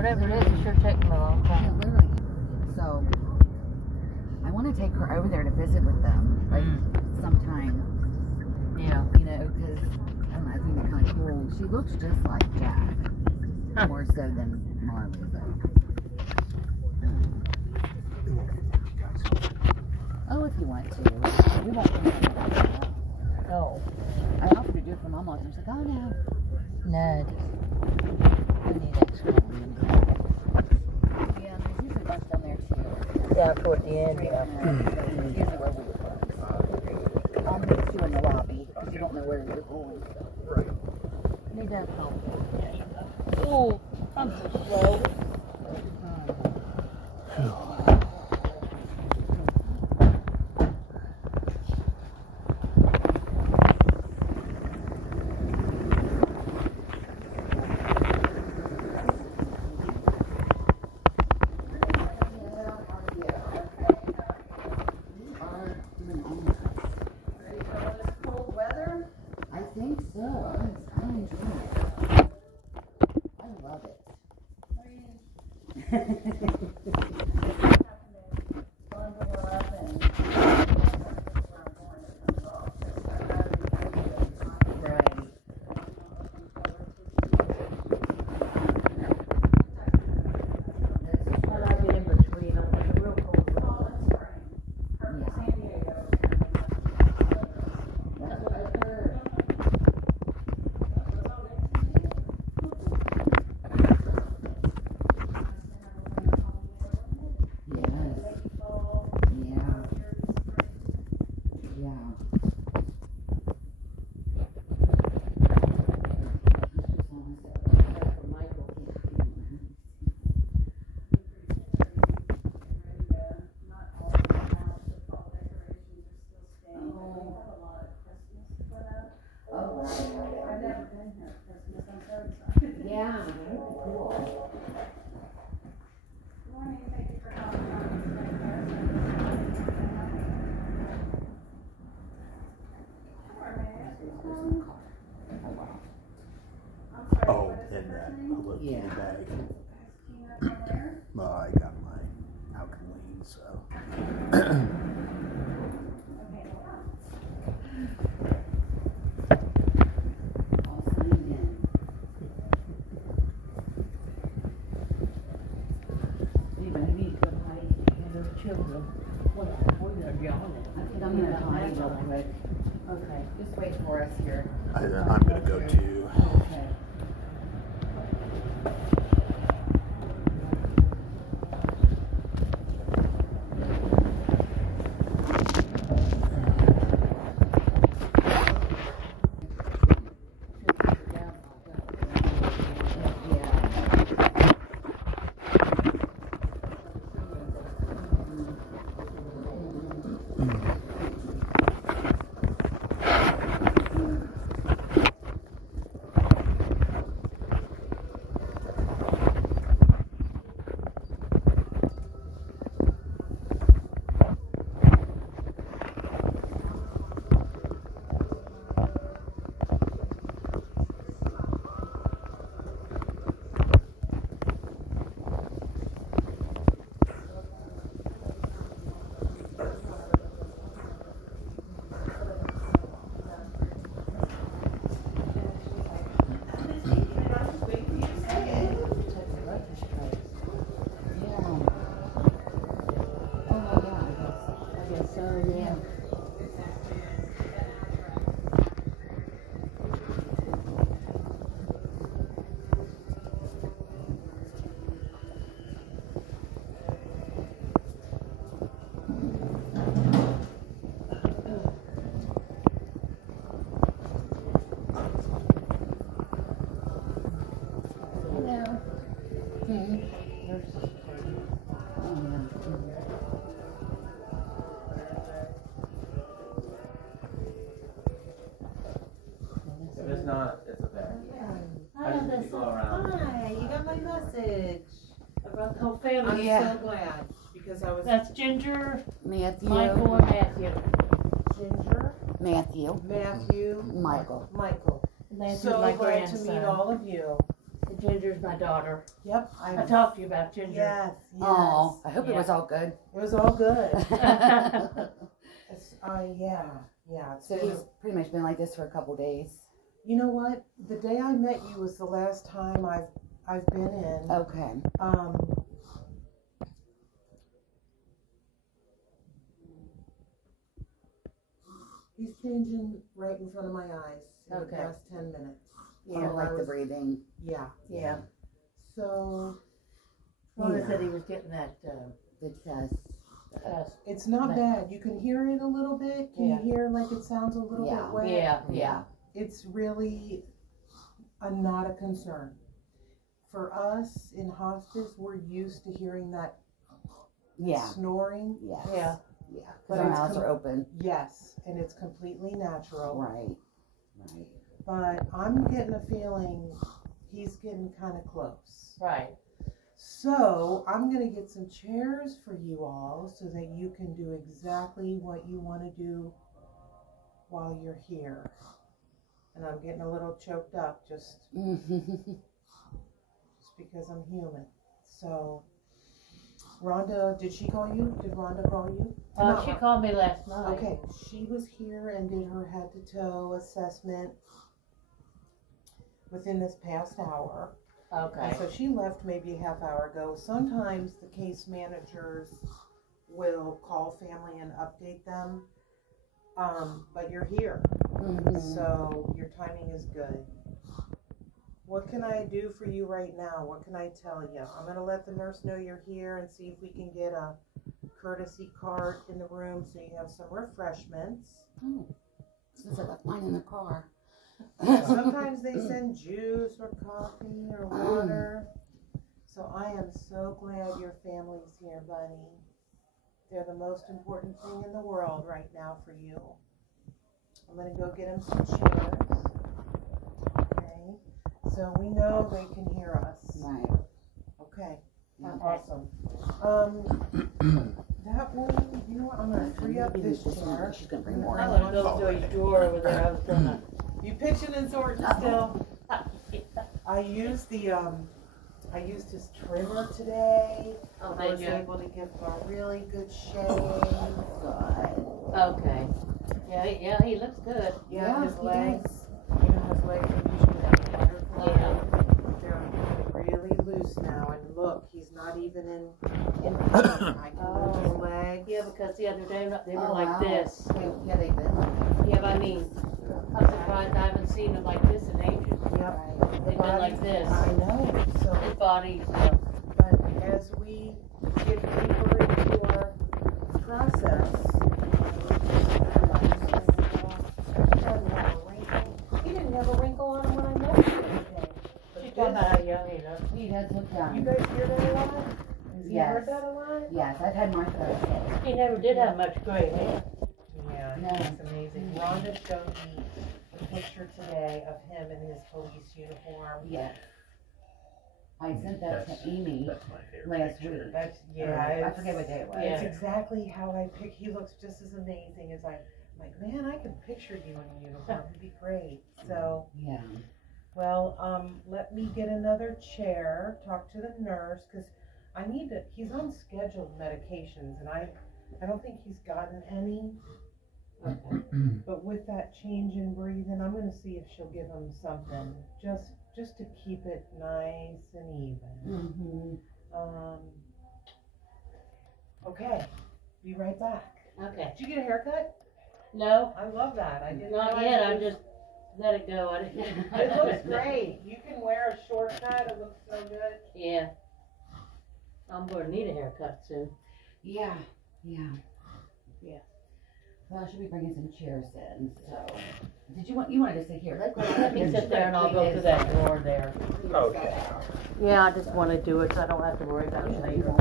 whatever it is, it sure takes me a long Yeah, time. literally. So, I want to take her over there to visit with them, like, sometime. Yeah. You know, because, I don't know, I think it's kind of cool. She looks just like Jack. Huh. More so than Marley, though. Oh, if you want to. We won't do that. Oh. I offered to do it for Mama, and I was like, oh, no. No. I need extra. Yeah, and there's usually a bunch down there, too. Yeah, toward the end, yeah. Usually where we would go. I'll meet you in the lobby, because you don't know where you're going. Need that help. Oh, I'm so slow. I think so. I enjoy it. I love it. Right. I like it in between. I like it real cold. That's what I heard. Yeah, cool. Oh, and that Hello Kitty Yeah. bag. Well, I got my alkaline, so. All signed in. Anyway, you need to go hide and those children. What are yawning? I think I'm gonna hide real quick. Okay. Just wait for us here. I'm gonna go too. Okay. If it's not, it's okay. I just need to go around. Hi, you got my message. I brought the whole family. I'm Yeah. so glad because I was That's Ginger, Matthew. Michael, and Matthew. Ginger, Matthew. Matthew, Michael. Michael. Matthew's So my glad to meet grandson. all of you. Ginger's my daughter. Yep. I talked to you about Ginger. Yes. Oh, I hope it Yeah. was all good. It was all good. It's, yeah. It's So been- he's pretty much been like this for a couple days. you know what? The day I met you was the last time I've been in. Okay. He's changing right in front of my eyes in Okay. the past 10 minutes. I don't like the breathing. Yeah. Yeah. So Rhonda said he was getting that The test. test. it's not But- bad. You can hear it a little bit. Can Yeah. you hear like it sounds a little Yeah. bit wet? Yeah. It's really not a concern. For us in hospice, we're used to hearing that Yeah. snoring. Yes. Yeah. Yeah. But Because our it's mouths are open. Yes, and it's completely natural. Right. Right. But I'm getting a feeling he's getting kind of close. Right. So I'm going to get some chairs for you all so that you can do exactly what you want to do while you're here. And I'm getting a little choked up just because I'm human. So, Rhonda, did she call you? Did Rhonda call you? Not She Rhonda. called me last night. Okay, she was here and did her head to toe assessment within this past hour. Okay. And so she left maybe a half hour ago. Sometimes the case managers will call family and update them. But you're here, so your timing is good. What can I do for you right now? What can I tell you? I'm going to let the nurse know you're here and see if we can get a courtesy card in the room so you have some refreshments. Oh, since I left mine in the car. Sometimes they send juice or coffee or water. So I am so glad your family's here, Bunny. They're the most important thing in the world right now for you. I'm going to go get them some chairs. Okay. So we know they can hear us. Right. Okay. Okay. Awesome. That one, you know what? I'm going to free up Maybe this this one, chair. she's gonna bring more. I'm gonna go to his drawer over there. I was gonna. You pitching and sorting still? I used his trimmer today. Oh, I did was you? able to give him a really good shave. Okay. Yeah, he looks good. Yeah, his he legs. You know, his legs are usually like butterfly. Yeah. They're really loose now. And look, he's not even in pain. I can move his legs. Yeah, because the other day they were Oh, like wow. this. Yeah, they've been like Yeah, but I mean, I'm surprised I haven't seen him like this in ages. Yep. They've been like this. I know. So, His body. but as we get deeper into our process, he didn't have a wrinkle on him when I met him today. She's talking about how young he looks. He does look young. You guys hear that a lot? Has he Yes. heard that a lot? Yes, I've had Martha. He never did have much gray hair. Yeah, No. it's amazing. Rhonda showed me a picture today of him in his police uniform. Yes. I sent that to Amy That's my favorite last picture. week. That's, I forget what day it was. Yeah. It's exactly how I pick. He looks just as amazing as I'm like, man, I can picture you in a uniform. It'd be great. So, Yeah. well, let me get another chair, talk to the nurse, because I need to, he's on scheduled medications, and I don't think he's gotten any. But with that change in breathing, I'm going to see if she'll give him something, just to keep it nice and even. Okay, be right back. Okay. Did you get a haircut? No, I love that. I didn't not realize yet. it I was- just let it go. I didn't. It looks great. You can wear a short cut. It looks so good. Yeah. I'm going to need a haircut soon. Yeah. Yeah. Yeah. Well, I should be bringing some chairs in, so. You wanted to sit here. Let me sit there and I'll go through that drawer there. Okay. Yeah, I just want to do it so I don't have to worry about it later.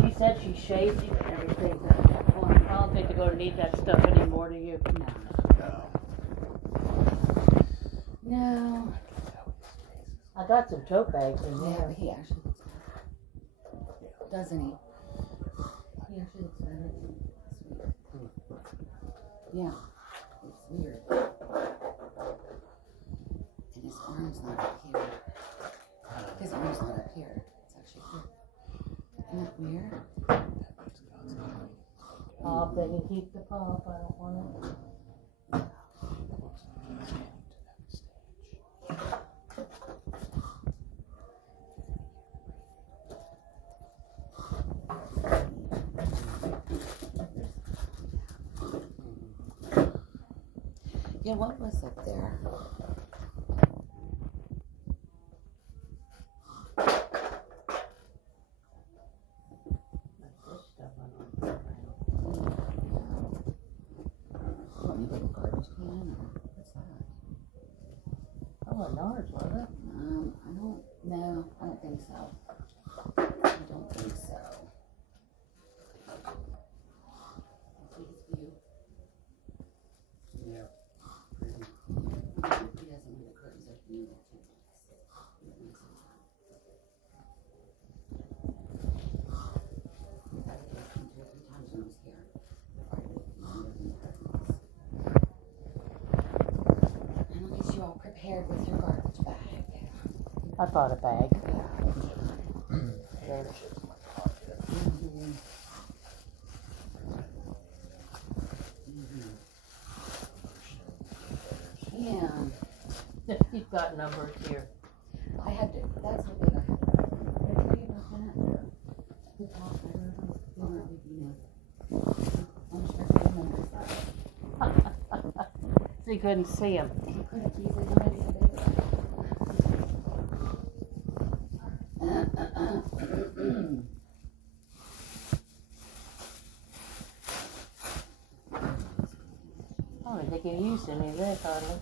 She said she shaved it and everything. I don't think they're going to need that stuff anymore, do you? No. No. I got some tote bags in Yeah, there. but he actually looks better. Doesn't he? He actually looks better. It's weird. Yeah. It's weird. And his arm's not up here. His arm's not up here. It's actually here. Isn't that weird? Pop, they can keep the pop, I don't want it. Yeah, what was up there? This stuff I don't know. You want me to get a garbage can or what's that? Oh, a large, wasn't it? I don't think so. I don't think so. See his view? Yeah. He doesn't leave the curtains open either, too. He doesn't make some time. I think he's come 2 or 3 times when I was here. Before I moved him under the curtains. And at least you all prepared with your garbage bag. I bought a bag. There. Yeah. You've got numbers here. I had to, that's how big I had to. Did I tell you about that? The top, I wrote them. They weren't big enough. I'm sure I remember that. So you couldn't see them. You couldn't easily notice it either. I don't think you used any of this, hardly.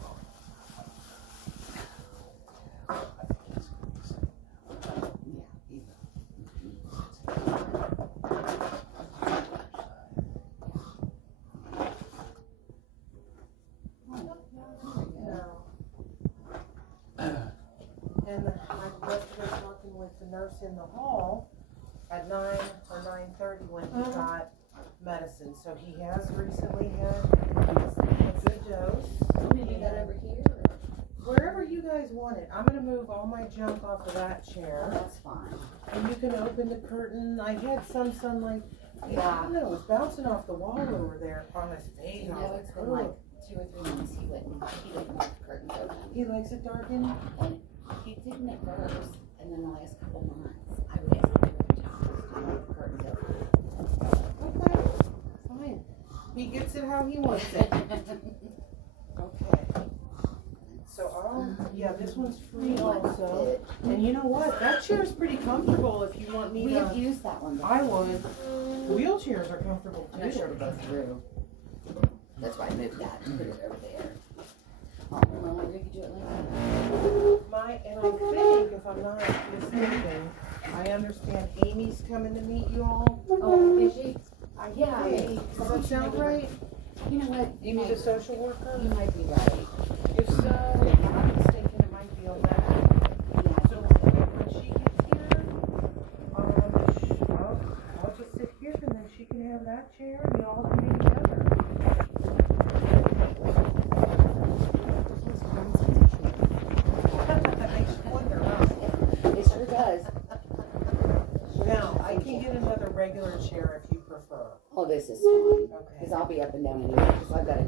And I yesterday talking with the nurse in the hall at 9 or 9:30 when he got medicine. So he has recently had a good dose. Want me to do that over here? Wherever you guys want it. I'm gonna move all my junk off of that Oh, chair. that's fine. And you can open the curtain. I had some sunlight. I Yeah. don't know, it was bouncing off the wall over there on his face. You I know, was it's like, been like "Ugh." 2 or 3 months he wouldn't leave the curtains open. He likes it darkened. And he didn't at first, and then the last couple months, I would ask him every time to leave the curtains open. Okay, fine. He gets it how he wants it. Okay. So, yeah, this one's free also. And you know what? That chair's pretty comfortable if you want me We have to. used that one before. I would. Wheelchairs are comfortable And I showed too. it go through. That's why I moved that and put it over there. Oh, well, maybe we could do it later. And I think, if I'm not mistaken, I understand Amy's coming to meet you all. Oh, is she? Yeah, Hey, maybe. does that sound right? You know what? You need a social worker? You might be right. If so, I was thinking it might be 11. Yeah. So when she gets here, I'll just sit here and then she can have that chair and y'all can be together. That makes you wonder, huh? It sure does. Now, I can get another regular chair if you prefer. Oh, this is fine. Okay. Because I'll be up and down anyway, because I've got a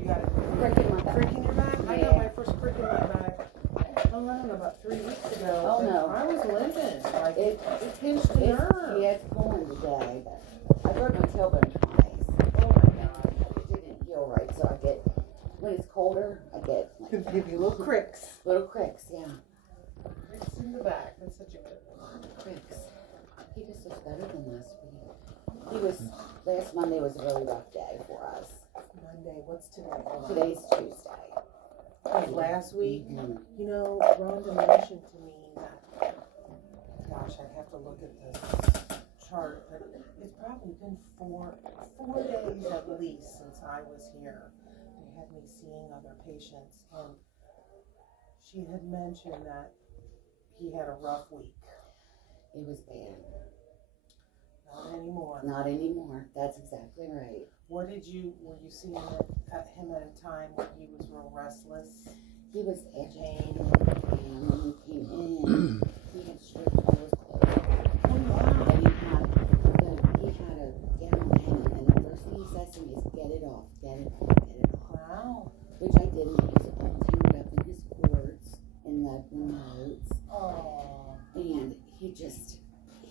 You got a crick in my back. crick in your back? I got Yeah. my first crick in my back. Oh, I don't know, about 3 weeks ago. Oh, but no. I was limping. Like, It- it pinched the nerve. Yeah, it's pulling today, but I broke my tailbone twice. Oh my God. It didn't heal right, so I get, when it's colder, I get like Give you little cricks. little cricks, yeah. Cricks in the back. That's such a good one. Cricks. He just looks better than last week. Last Monday was a really rough day for us. Monday, what's today? Hold on. Today's Tuesday. Last week, Mhm. you know, Rhonda mentioned to me that, gosh, I'd have to look at this chart, but it's probably been four days at least since I was here. They had me seeing other patients, and she had mentioned that he had a rough week. It was bad. Not anymore. Not anymore. That's exactly right. Were you seeing him at a time when he was real restless? He was agitated, and when we came in, he had stripped all his clothes. Oh, wow. And he had a gown hanging, and the first thing he says to me is, get it off, get it off, get it off. Wow. Which I did, and it was all tangled up in his cords, in the remotes. Oh. And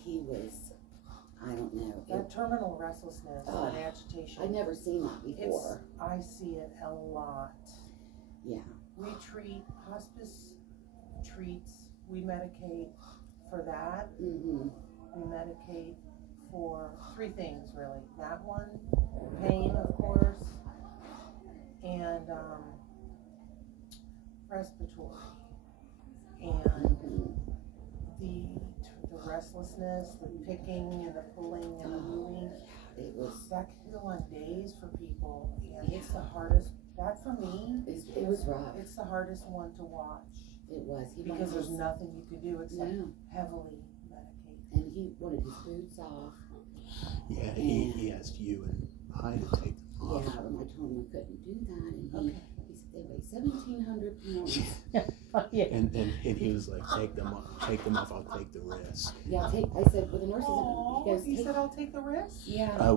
he was, I don't know. That terminal restlessness Oh, and agitation. I'd never seen that before. I see it a lot. Yeah. We treat hospice treats. We medicate for that. Mm-hmm. We medicate for 3 things really. That one, pain of course, and respiratory, and the restlessness, the picking and the pulling and the moving. It was, That can go on days for people, and it's the hardest. That for me, it was rough. it's the hardest one to watch It was. He because there's wanted nothing you can do except no. heavily medicate. And he wanted his boots off. Yeah, he asked you and I to take them Yeah, off. and I told him we couldn't do that. And he Okay. said they weigh 1,700 pounds. Yeah. And he was like, take them off, I'll take the risk. Yeah, I said, well, the nurses, Oh, he goes, he take, said I'll take the risk. yeah,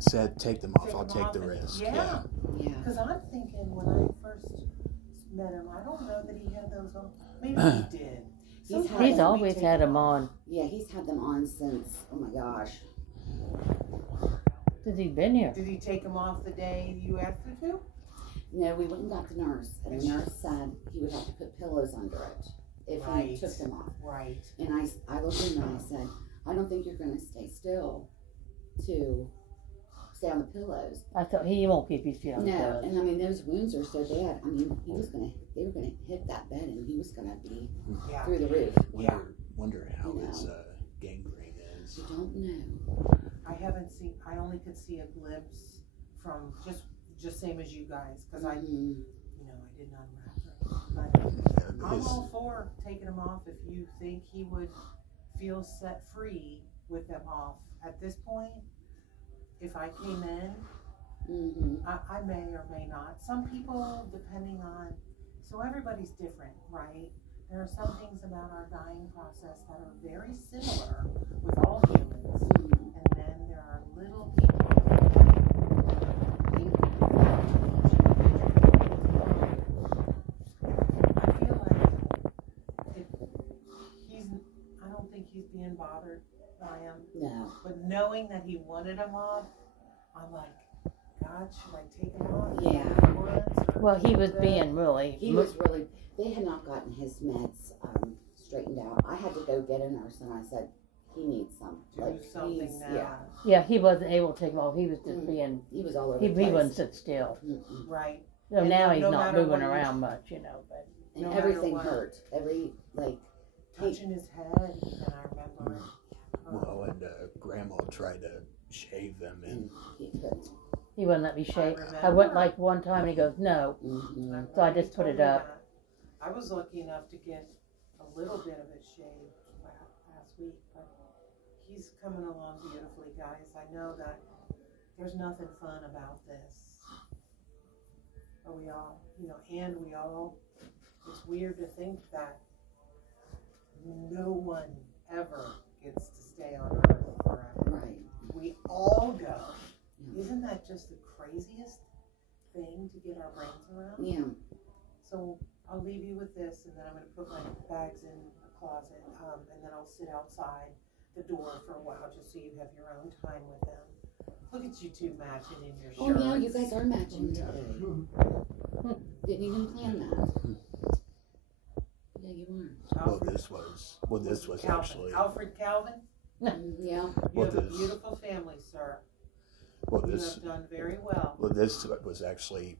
Said, take them off, Take I'll them take off the and- risk. yeah. yeah. Because I'm thinking when I first met him, I don't know that he had those on. Maybe he did. He's Sometimes He's we always take had them them off. on. Yeah, he's had them on since, oh my gosh. Since he's been here. Did he take them off the day you asked him to? No, we went and got the nurse, and the nurse said he would have to put pillows under it if he Right. took them off. Right. And I looked at him and I said, I don't think you're going to stay still to stay on the pillows. I thought he won't keep his feet on the No, toes. and I mean, those wounds are so bad. I mean, they were going to hit that bed and he was going to be Yeah. through the roof. Wonder how You know. his gangrene is. You don't know. I haven't seen. I only could see a glimpse from just same as you guys, because I Mhm. I didn't unwrap them. But I'm His- all for taking them off if you think he would feel set free with them off. At this point, if I came in, Mhm. I may or may not. Some people, depending on, so everybody's different, right? There are some things about our dying process that are very similar with all humans, Mhm. and then there are little people. I feel like I don't think he's being bothered by him, No. but knowing that he wanted him off, I'm like, God, should I take him off? Yeah. Once or Well, he was that? being really. He was really, they had not gotten his meds straightened out. I had to go get a nurse and I said, he needs some. Do something he's, now. yeah, Yeah, he wasn't able to take them off. He was just being. he was all over He the place. wouldn't sit still. Mm-mm. Right. So And now no he's not matter moving what you- around much, But And No matter everything what. hurt. Every, like, Touching his head, and I remember it. Well, and Grandma tried to shave them, and and he couldn't. he wouldn't let me shave. I remember. went like one time and he goes, no. Mhm. So I just put it up. I was lucky enough to get a little bit of it shaved last week, but he's coming along beautifully, guys. I know that there's nothing fun about this. But we all, it's weird to think that no one ever gets to stay on Earth forever. Right. We all go. Yeah. Isn't that just the craziest thing to get our brains around? Yeah. So I'll leave you with this, and then I'm going to put my bags in a closet, and then I'll sit outside the door for a while just so you have your own time with them. Look at you two matching in your Oh, shirts. yeah, you guys are matching today. Didn't even plan that. Yeah, you are. well, this was Calvin. actually, Alfred Calvin, Mm, yeah. you Well, have a this- beautiful family, sir. well, You this, have done very well. this was actually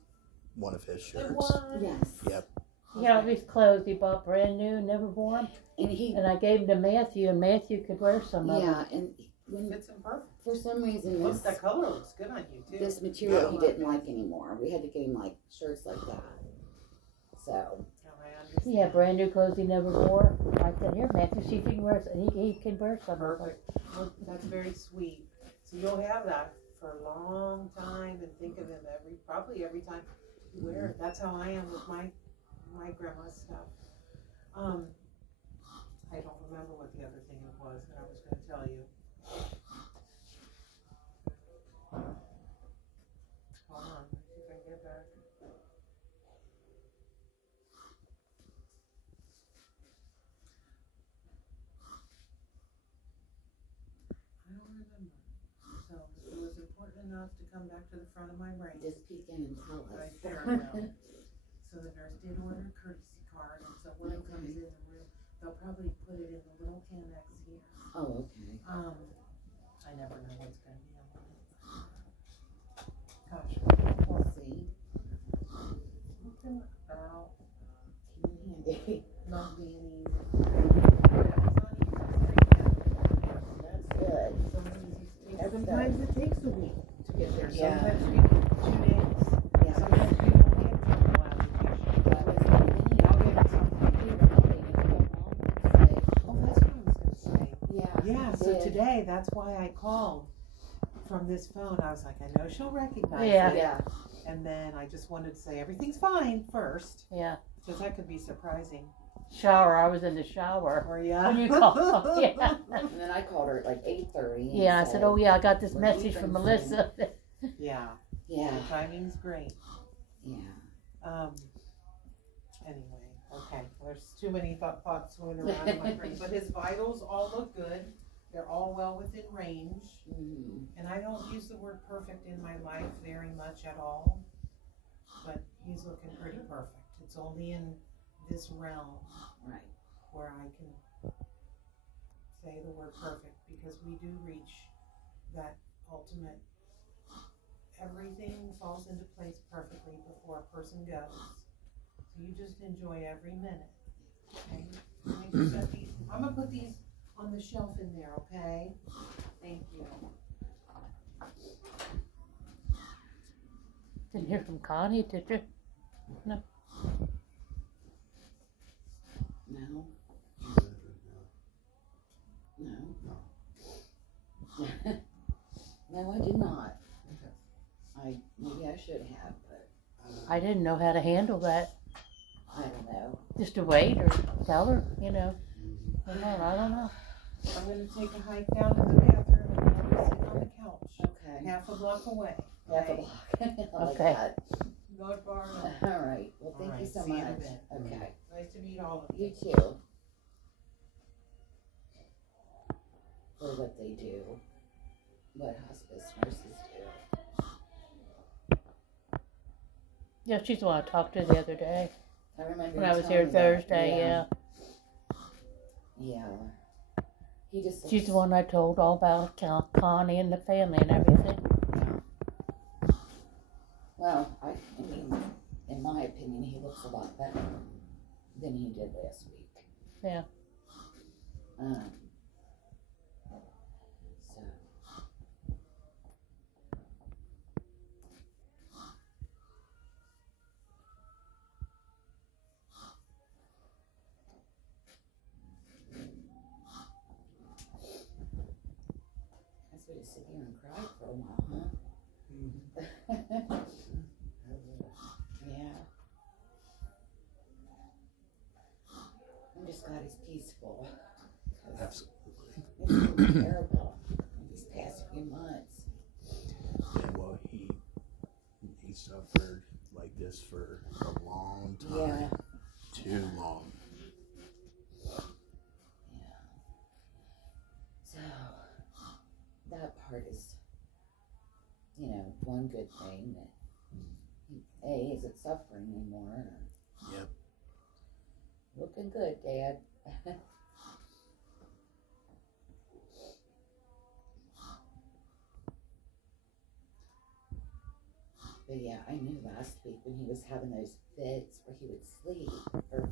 one of his It shirts. was. Yes. Yep. He had all these clothes he bought brand new, never wore them. And he, And I gave them to Matthew, and Matthew could wear some of them. yeah, and when, Fits him perfect. for some reason, Look, that color looks good on you, too. this material he Yeah. didn't like anymore. We had to get him like shirts like that. So, Oh, I understand. He had brand new clothes he never wore. I said, here, Matthew, see if you can wear some. He can wear some of them. Perfect. Well, that's very sweet. So you'll have that for a long time and think of him probably every time you wear it. That's how I am with my grandma's stuff. I don't remember what the other thing was that I was gonna tell you. Hold on, let's see if I can get back. I don't remember. So it was important enough to come back to the front of my brain. Just peek in and tell us. Right there, now. So the nurse did order a courtesy card, and so when it comes in the room, they'll probably put it in the little Annex here. Oh, okay. I never know what's gonna be on it. Gosh, We'll see. something about Handy. not being easy. That's good. Sometimes it takes a week to get there. Yeah. Sometimes we get 2 days. Yeah. Sometimes we don't get terminal application. That was the I'll get something. Oh, that's what I was gonna say. Yeah. Yeah, you so did. today, that's why I called from this phone. I was like, I know she'll recognize Yeah. it. Yeah. And then I just wanted to say everything's fine first, Yeah. because that could be surprising. Shower. I was in the shower. Or yeah. When you called. Yeah. And then I called her at like 8:30. Yeah. I said, oh yeah, I got this We're message leaving from soon. Melissa. Yeah, Yeah. the timing's great. Yeah. Anyway, okay. There's too many thoughts swimming around in my brain, but his vitals all look good. They're all well within range. Mm-hmm. And I don't use the word perfect in my life very much at all, but he's looking pretty perfect. It's only in this realm Right. where I can say the word perfect, because we do reach that ultimate, everything falls into place perfectly before a person goes. So you just enjoy every minute. Okay? Let me just set these, I'm gonna put these on the shelf in there, okay? Thank you. Didn't hear from Connie, did you? No. No. No, I did not. Maybe I should have, but I didn't know how to handle that. I don't know. Just to wait or tell her, you know. I don't know. I'm gonna take a hike down to the bathroom and I'm gonna sit on the couch, Okay. half a block away. Half a block. I like Okay. that. Not far enough. All right. Well, All thank you right, so see you in a much. bit. Okay. Nice to meet all of you. You too. For what they do, what hospice nurses do. Yeah, she's the one I talked to the other day I remember when you I was telling here me that. Thursday. Yeah. Yeah. He just She's the one I told all about Connie and the family and everything. Yeah. Well, I mean, in my opinion, he looks a lot better than he did last week. Yeah. So. That's what you sit here and cry for a while, huh? Yeah. I'm just glad he's peaceful. Absolutely. It's been terrible these past few months. Yeah, well, he suffered like this for a long time. Yeah. Too long. Yeah. So that part is, one good thing that he isn't suffering anymore. Yep. Looking good, Dad. But yeah, I knew last week when he was having those fits where he would sleep, or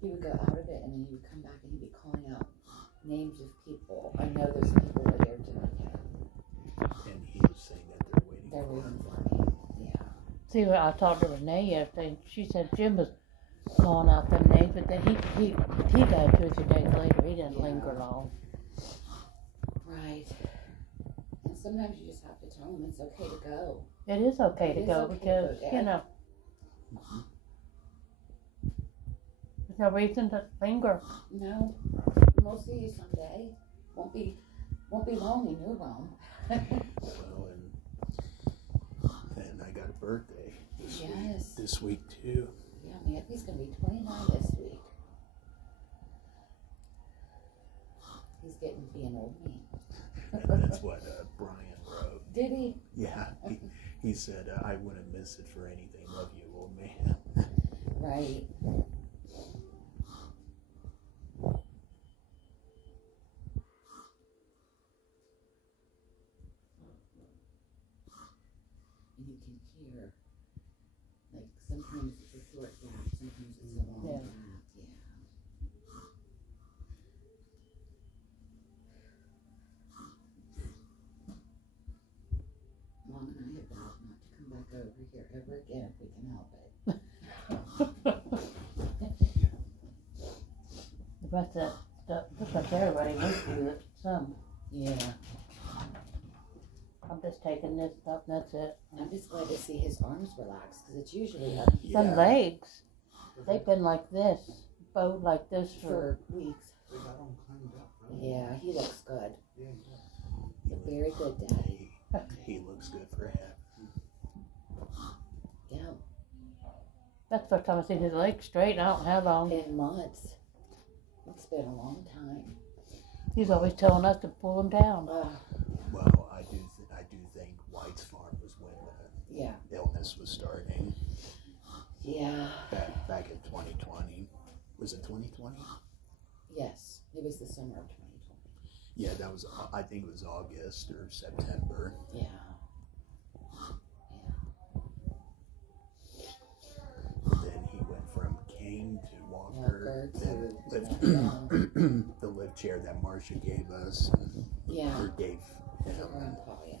he would go out of it and then he would come back and he'd be calling out names of people. I know those people were there to meet him. And he was saying that they're waiting They're for waiting him. for me. Yeah. See, I talked to Renee yesterday. And she said Jim was calling out them names, but then he died 2 or 3 days later. He didn't linger long. Right. And sometimes you just have to tell them it's okay to go. It is okay It to is go okay to because go, Dad. there's No reason to linger. No, we'll see you someday. Won't be long in New Rome. Well, and I got a birthday Yes. this week too. Yeah, Matthew's gonna be 29 this week. He's getting to be an old man. And that's what Brian wrote. Did he? Yeah, he said, I wouldn't miss it for anything. Love you, old man. Right. And you can hear, like, sometimes it's a short gap, sometimes it's a long Yeah. gap. Yeah. Mom and I have vowed not to come back over here ever again if we can help it. The rest of that stuff, looks like everybody went through it, some. Yeah. I'm just taking this stuff and that's it. I'm just glad to see his arms relax, because it's usually up Them legs, they've been like this, bowed like this for weeks. They got them cleaned up, really. Yeah, he looks good. Yeah, he does. Very good, Daddy. He looks good for heaven. Yeah. That's the first time I've seen his legs straight. I don't know how long. In months. It's been a long time. He's always telling us to pull him down. Well, I do think White's Farm was when Yeah. the illness was starting Yeah. back in 2020. Was it 2020? Yes. It was the summer of 2020. Yeah, that was. I think it was August or September. Yeah. Then he went from cane to walker. Walker Then to the lift chair that Marcia gave us, Yeah. or gave him, Grandpa, yeah.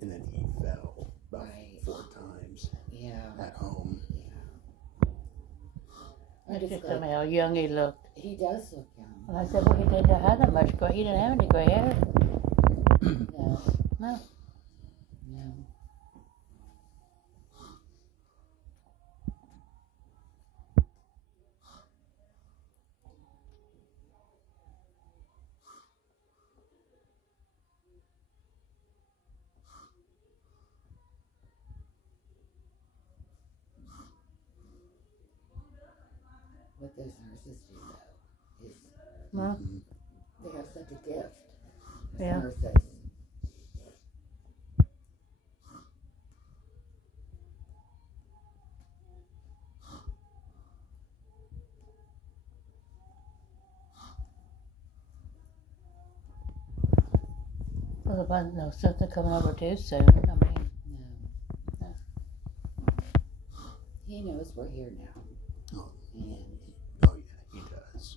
and then he fell about Right. 4 times Yeah. at home. I'm It's just just glad how young he looked. he does look young. And I said, well, he didn't have that much gray. He didn't have any gray hair. No. No. No. What those nurses do, though, is No. they have such a gift. as Yeah. Nurses. Well, if I know something coming over too soon, I mean, No. He knows we're here now. Oh, And oh yeah, he does.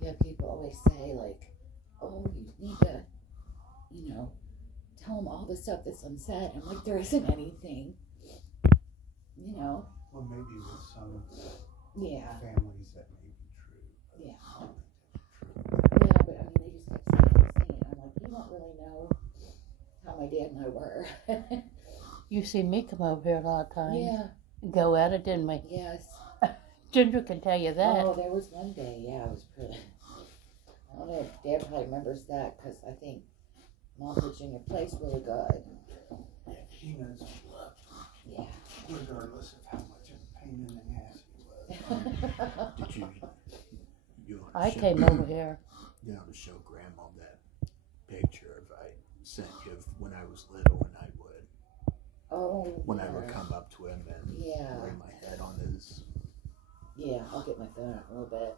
yeah, people always say, like, oh, you need to, tell them all the stuff that's unsaid. I'm like, there isn't anything. Well, maybe with some Yeah. families that may be true. But Yeah. I don't Yeah, think but I mean, they just kept saying. I'm like, you don't really know how my dad and I were. you see me come over here a lot of times. Yeah. Go at it, didn't we? Yes. Ginger can tell you that. Oh, there was one day, yeah, it was pretty. I don't know if Dad probably remembers that, because I think Mom put Junior plays really good. Yeah, he knows he loved Yeah. me, regardless of how much of a pain in the ass he was. Did you I show- came over here. to show Grandma that picture if I sent you when I was little, and I would Oh. when I yeah. would come up to him and Yeah. lay my head on his. Yeah, I'll get my phone out in a little bit.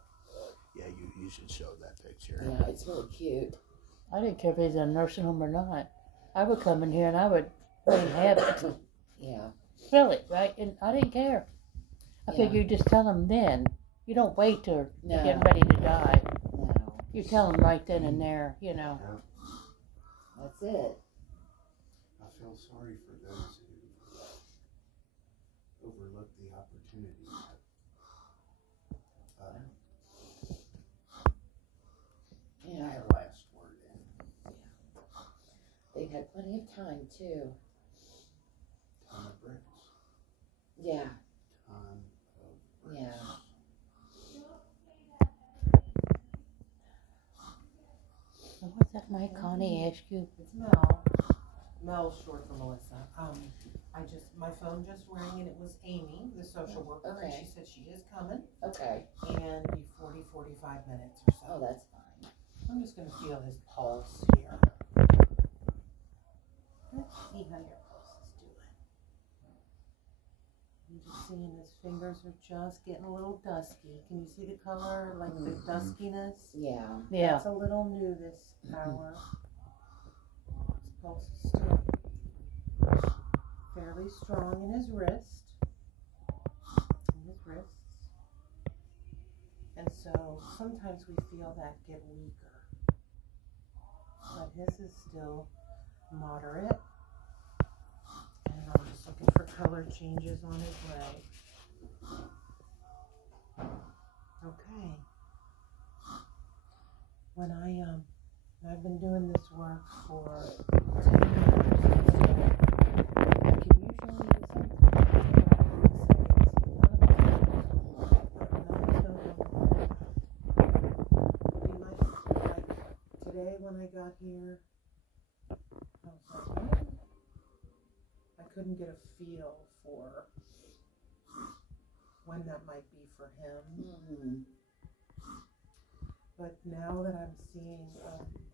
Yeah, you should show that picture. Yeah, it's really cute. I didn't care if he's in a nursing home or not. I would come in here and I would bring habits. Yeah. Really, right? And I didn't care. I Yeah. figured you just tell them then. You don't wait till No. they're getting ready to die. No. You tell them right then and there, That's it. I feel sorry for those who overlook the opportunity. had plenty of time too. Ton of bricks. Yeah, Ton of bricks. yeah. What's that Mike Connie asked you? It's Mel. Mel's short for Melissa. My phone just rang and it was Amy, the social worker, and Okay. she said she is coming Okay. and be 45 minutes or so. Oh, that's fine. I'm just gonna feel his pulse here. Let's see how your pulse is doing. I'm just seeing his fingers are just getting a little dusky. Can you see the color, like the duskiness? Yeah. Yeah. It's a little new this hour. His pulse is still fairly strong in his wrists. And so sometimes we feel that get weaker. But his is still moderate. And I'm just looking for color changes on his leg. Okay. When I've been doing this work for 10 years, I can usually today when I got here, I was like, I couldn't get a feel for when that might be for him. Mm-hmm. But now that I'm seeing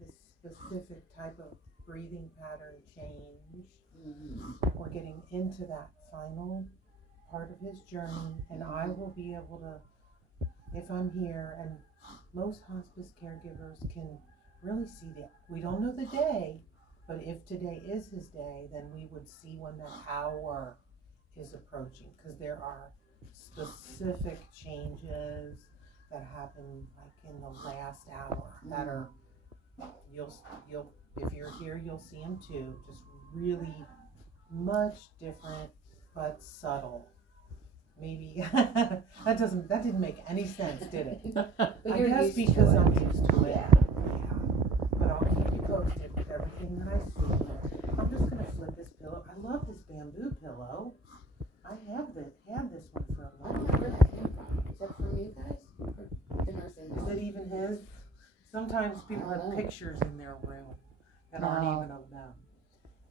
this specific type of breathing pattern change, we're getting into that final part of his journey, and I will be able to, if I'm here, and most hospice caregivers can really see that. We don't know the day, but if today is his day, then we would see when that hour is approaching, because there are specific changes that happen like in the last hour that are, you'll if you're here, you'll see them too, just really much different but subtle. Maybe that didn't make any sense, did it? But I you're guess used because to it. I'm used to it. Yeah. But I'll keep you posted with everything that I see. I'm just gonna flip this pillow. I love this bamboo pillow. I had this one for a I don't long know where time. that came from. Is that from you guys? Or the nursing Is home? it even his? Sometimes people I don't have know. pictures in their room that aren't No. even of them.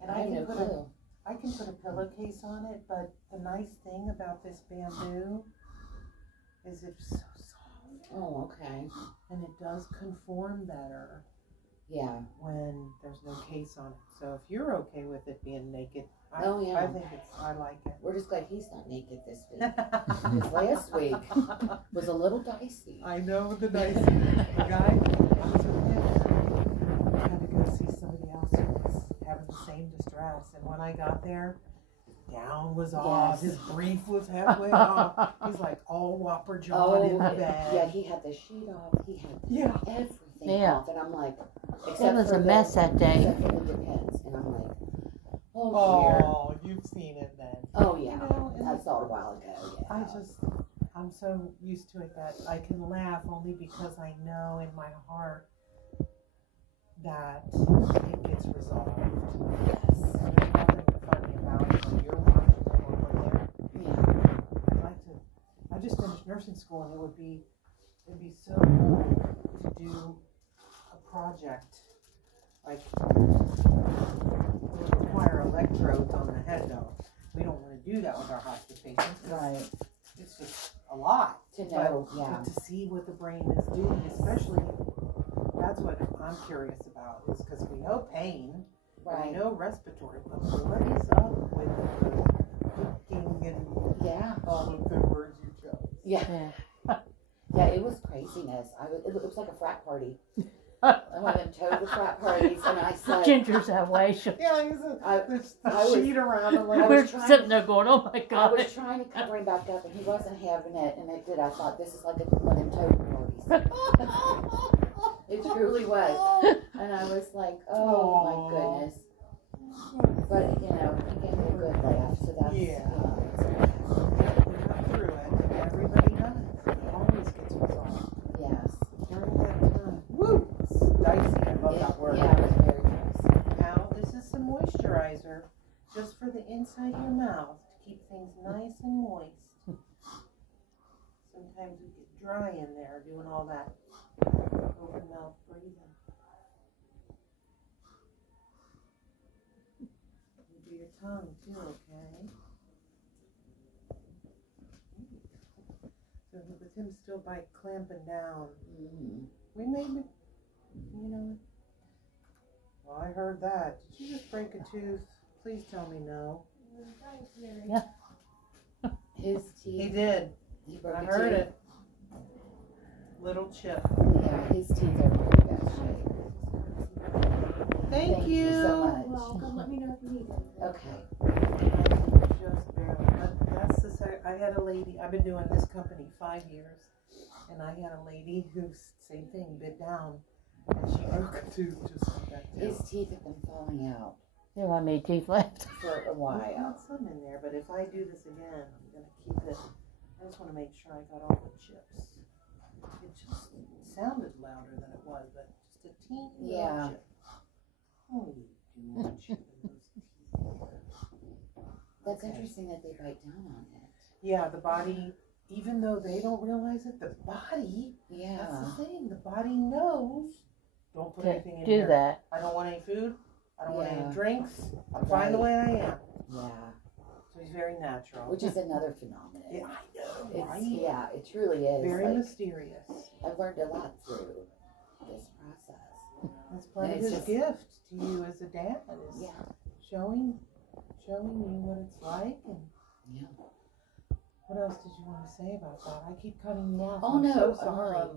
And I I have no can put clue. I can put a pillowcase on it, but the nice thing about this bamboo is it's so soft Oh, okay. and it does conform better Yeah. when there's no case on it. So if you're okay with it being naked, I think I like it. We're just glad he's not naked this week. Because last week was a little dicey. I know the nice the guy. I was with him. I had to go see somebody else who was having the same distress, and when I got there, gown was off. Yes. His brief was halfway off. He's like all whopper jawed in bed. Yeah, he had the sheet off. He had Yeah. everything Yeah. off, and I'm like, It was a mess that day. Except for the depends, and I'm like, oh Oh, you've seen it then. dear. Oh yeah, You know, and I saw it a while ago. Yeah. I'm so used to it that I can laugh only because I know in my heart that it gets resolved. Yes. There's nothing funny about it when you're watching it or when they're. Yeah. I just finished nursing school, and it'd be so cool to do a project like it would require electrodes on the head though. We don't want to do that with our hospice patients. 'Cause Right. it's just a lot. To know, But yeah. to see what the brain is doing, especially, that's what I'm curious about, is because we know pain, and Right. we know respiratory, but what is up with the cooking and Yeah. all the good words you chose? Yeah. Yeah. Yeah, it was craziness. It was like a frat party. I went and total frat parties, and I said, Ginger's that way. Yeah, there's the I was- sheet around the leg. We're trying- sitting there going, oh my I God. was trying to cover him back up, and he wasn't having it, and it did. I thought, this is like one of them total parties. It truly was. And I was like, oh my goodness. But, you know, he gave me a good laugh, so that's, Yeah. it's okay. We got through it, and everybody does. It always gets resolved. Yes. During that time. Woo! It's dicey. I love that word. Yeah, it was very nice. Now, this is some just for the inside of your mouth to keep things nice and moist. Sometimes we get dry in there doing all that open mouth breathing. You do your tongue too, okay? So with him still by clamping down, we may be, you know. Well, I heard that. Did you just break a tooth? Please tell me no. Yeah. His teeth. He did. He broke I a heard tooth. it. Little chip. Yeah, his teeth are in pretty bad shape. Thank you. So much. Welcome. Let me know if you need anything. Okay. Just barely. But that's the I had a lady. I've been doing this company 5 years, and I had a lady who same thing, bit down, and she broke a tooth just like that too. His teeth have been falling out You don't have any teeth left. for a I've while. got some in there, but if I do this again, I'm gonna keep it. I just want to make sure I got all the chips. It just sounded louder than it was, but just a teeny Yeah. little chip. Oh, you doing chipping those teeth? That's Okay. interesting that they bite down on it. Yeah, the body, even though they don't realize it, the body, that's Yeah. the thing, the body knows. Don't put To anything in do here. that. I don't want any food. I don't want Yeah. any drinks. I'm fine the way I am. Yeah. So he's very natural. Which is another phenomenon. Yeah, I know, It's, right? yeah, it truly is. Very Like, mysterious. I've learned a lot through this process. That's part And of it's his just- gift to you as a dad is Yeah. showing you what it's like. And Yeah. what else did you want to say about that? I keep cutting you off. Oh I'm no. so sorry.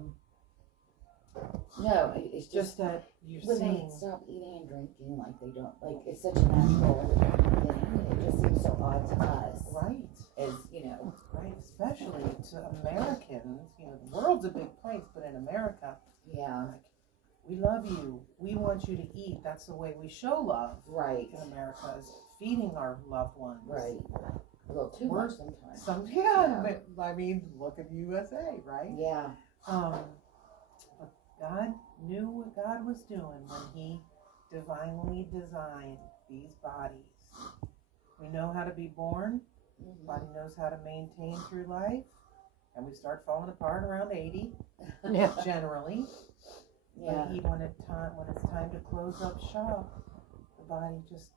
No, it's just just that you're when seeing. they stop eating and drinking, like they don't, like it's such a natural thing. It just seems so odd to us, Right, as you know. right. Especially to Americans. You know, the world's a big place, but in America, Yeah. we love you. We want you to eat. That's the way we show love Right. in America, is feeding our loved ones. Right. A little too We're- much sometimes. Yeah, but I mean, look at the USA, right? Yeah. But God knew what God was doing when He divinely designed these bodies. We know how to be born. Mhm. Body knows how to maintain through life, and we start falling apart around 80, Yeah. generally. Yeah. But even when it's time to close up shop, the body just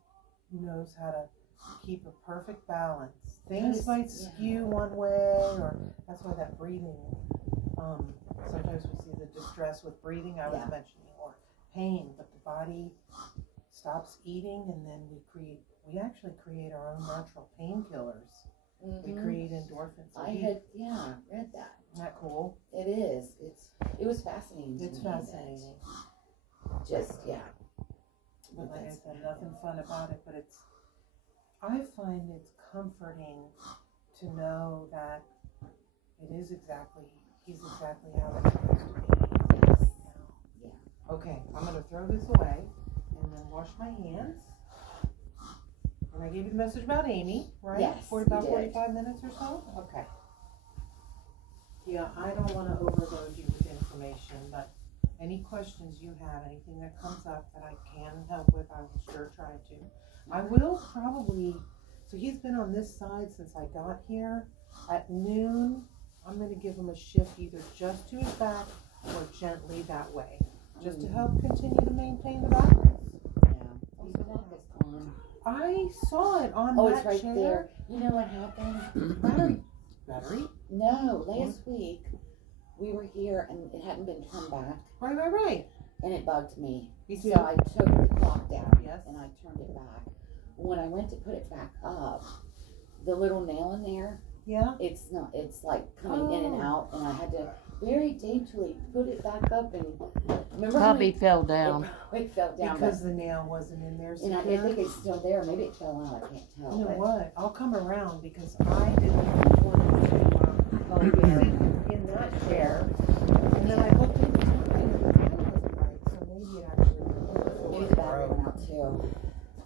knows how to keep a perfect balance. Things Yes, might yeah. skew one way, or that's why that breathing. Sometimes we see the distress with breathing I was Yeah. mentioning, or pain, but the body stops eating, and then we actually create our own natural painkillers. We Mhm. create endorphins. So I had read that. Isn't that cool? It is. It was fascinating. To It's me that fascinating. Just But like I That's- said, nothing fun about it, but I find it's comforting to know that he's exactly how it's supposed to be. Yes. Yeah. Okay, I'm gonna throw this away and then wash my hands. And I gave you the message about Amy, right? Yes, For you about did. 45 minutes or so? Okay. Yeah, I don't wanna overload you with information, but any questions you have, anything that comes up that I can help with, I will sure try to. I will probably, so he's been on this side since I got here. At noon, I'm gonna give him a shift either just to his back or gently that way, just to help continue to maintain the balance. Yeah. Oh, the lock is gone. I saw it on Oh, that it's right chair. there. You know what happened? Battery? No, last week we were here and it hadn't been turned back, Right. and it bugged me. Me So too. I took the clock down Yes. and I turned it back. When I went to put it back up, the little nail in there, Yeah. it's like coming in and Oh. out, and I had to very daintily put it back up. And remember how Probably fell down. it fell down, Because the nail wasn't in there. and I secure. think it's still there. Maybe it fell out. I can't tell. You know but- what? I'll come around because I didn't want to Oh, yeah. sit in that chair. And then I looked at the time and the time wasn't right. So maybe it actually Maybe the battery went out too.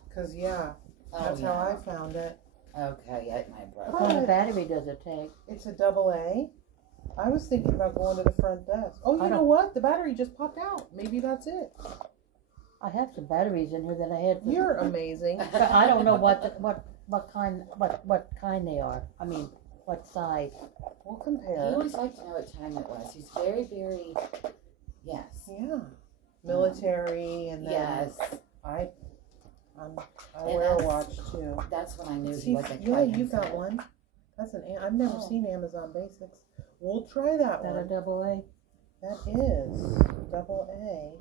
Because, yeah, Oh, that's yeah. how I found it. Okay, yeah, it might have broke. What kind of battery does it take? It's a AA. I was thinking about going to the front desk. Oh, I you know don't- what? The battery just popped out. Maybe that's it. I have some batteries in here that I had. You're amazing. But I don't know what kind they are. I mean, what size. We'll He compare. always liked to know what time it was. He's very, very, yes. Yeah. Military and then Yes. I And wear a that's- watch too. That's when I knew he See, wasn't yeah, quite you got himself. one. That's I've never Oh. seen Amazon Basics. We'll try that Is that a one. double A? That is double A.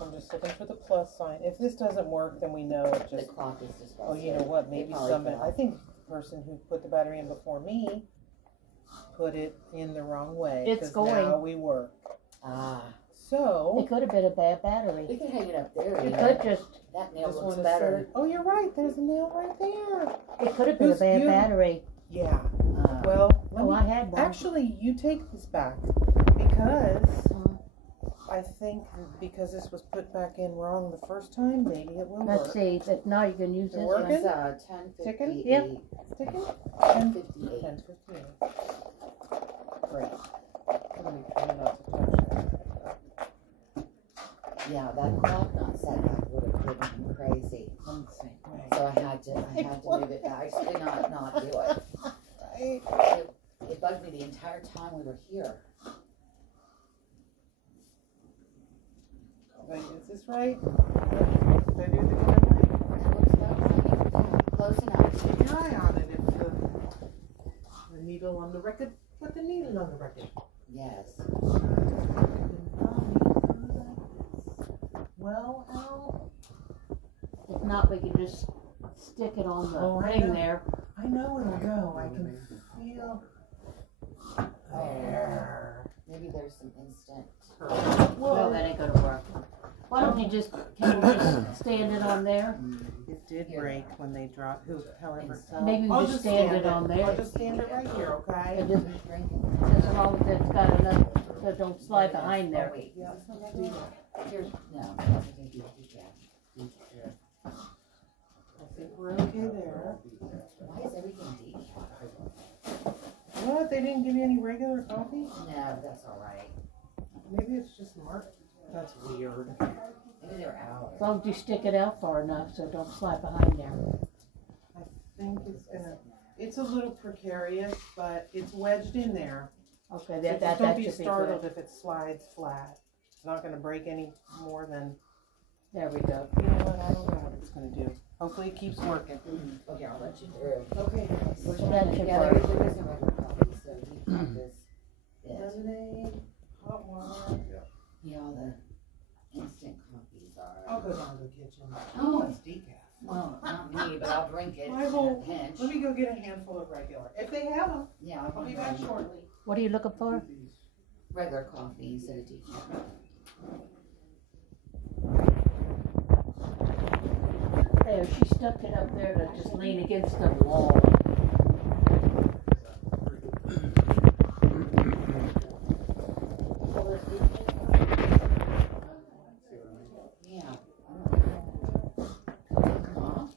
I'm just looking for the plus sign. If this doesn't work, then we know it The just. clock is just. Oh, you know what? Maybe probably somebody. fell. I think the person who put the battery in before me put it in the wrong way. It's 'cause going. Now we work. Ah, So It could have been a bad battery. we could hang it up there. You You could know. just, That nail this looks one is better. third. Oh, you're right. There's a nail right there. it could have been a Who's bad you? battery. Yeah. Uh, Well, let Oh, me I had one. actually, you take this back because Mhm. I think because this was put back in wrong the first time, maybe it will Let's work. see, if not, you can use It this work? one. it's Working? 10:58. Yep. Ticking? 10:58. 10:58. Great. I'm gonna try not to touch that. Yeah, that clock not set back would have driven him crazy. Right. So I had to move it back. I just could not do it. Right. It bugged me the entire time we were here. Wait, is this right? Did I do the good way? That looks about right. Yeah, close enough. Keep your eye on it. If the needle on the record, put the needle on the record. Yes. Well, Al, If not, we can just stick it on the Oh, I ring know. there. I know it'll go. I can feel. There. Maybe there's some instant. No, that ain't gonna work. Why don't you just, can you just stand it on there? It did break when they dropped. However, Maybe we I'll just stand it on I'll there. just stand it right here, okay? And just, Who's drinking? as long as it's got enough, so it don't slide behind Oh, there. wait. Yeah. Is this one regular? Here's, no. I think you decaf. I think we're okay there. Why is everything decaf? What? They didn't give you any regular coffee? No, that's all right. Maybe it's just marked. That's weird. Maybe they're out. As long as you stick it out far enough, so it don't slide behind there. I think it's gonna. It's a little precarious, but it's wedged in there. Okay, So that just don't be should be startled good. if it slides flat. It's not gonna break any more than. There we go. You know what? I don't know what it's gonna do. Hopefully it keeps working. Okay, I'll let you through. Okay. We're That trying should together. work. There isn't regular coffee, so decaf is it. Lemonade, hot water. Yeah, all the instant coffees I'll are. go down to the kitchen. Oh. It's decaf. Well, not me, but I'll drink it. I will. in a pinch. Let me go get a handful of regular. If they have them, Yeah, I'll be back shortly. What are you looking for? regular coffee instead of decaf. There, she stuck it up there to just lean against the wall. Yeah. Come on.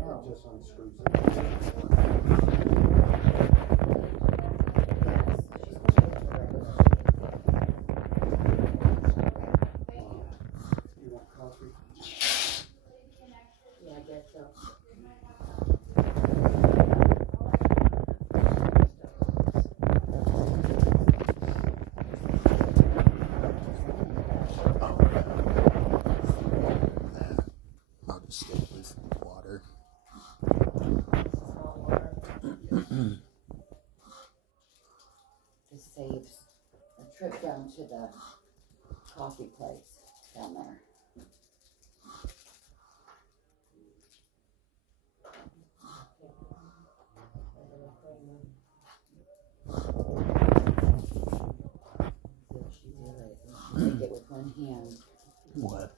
No. Just unscrews it. You want coffee? Yeah, I guess so. I'll just stick with water. This saves a trip down to the coffee place down there. She make it with one hand. What?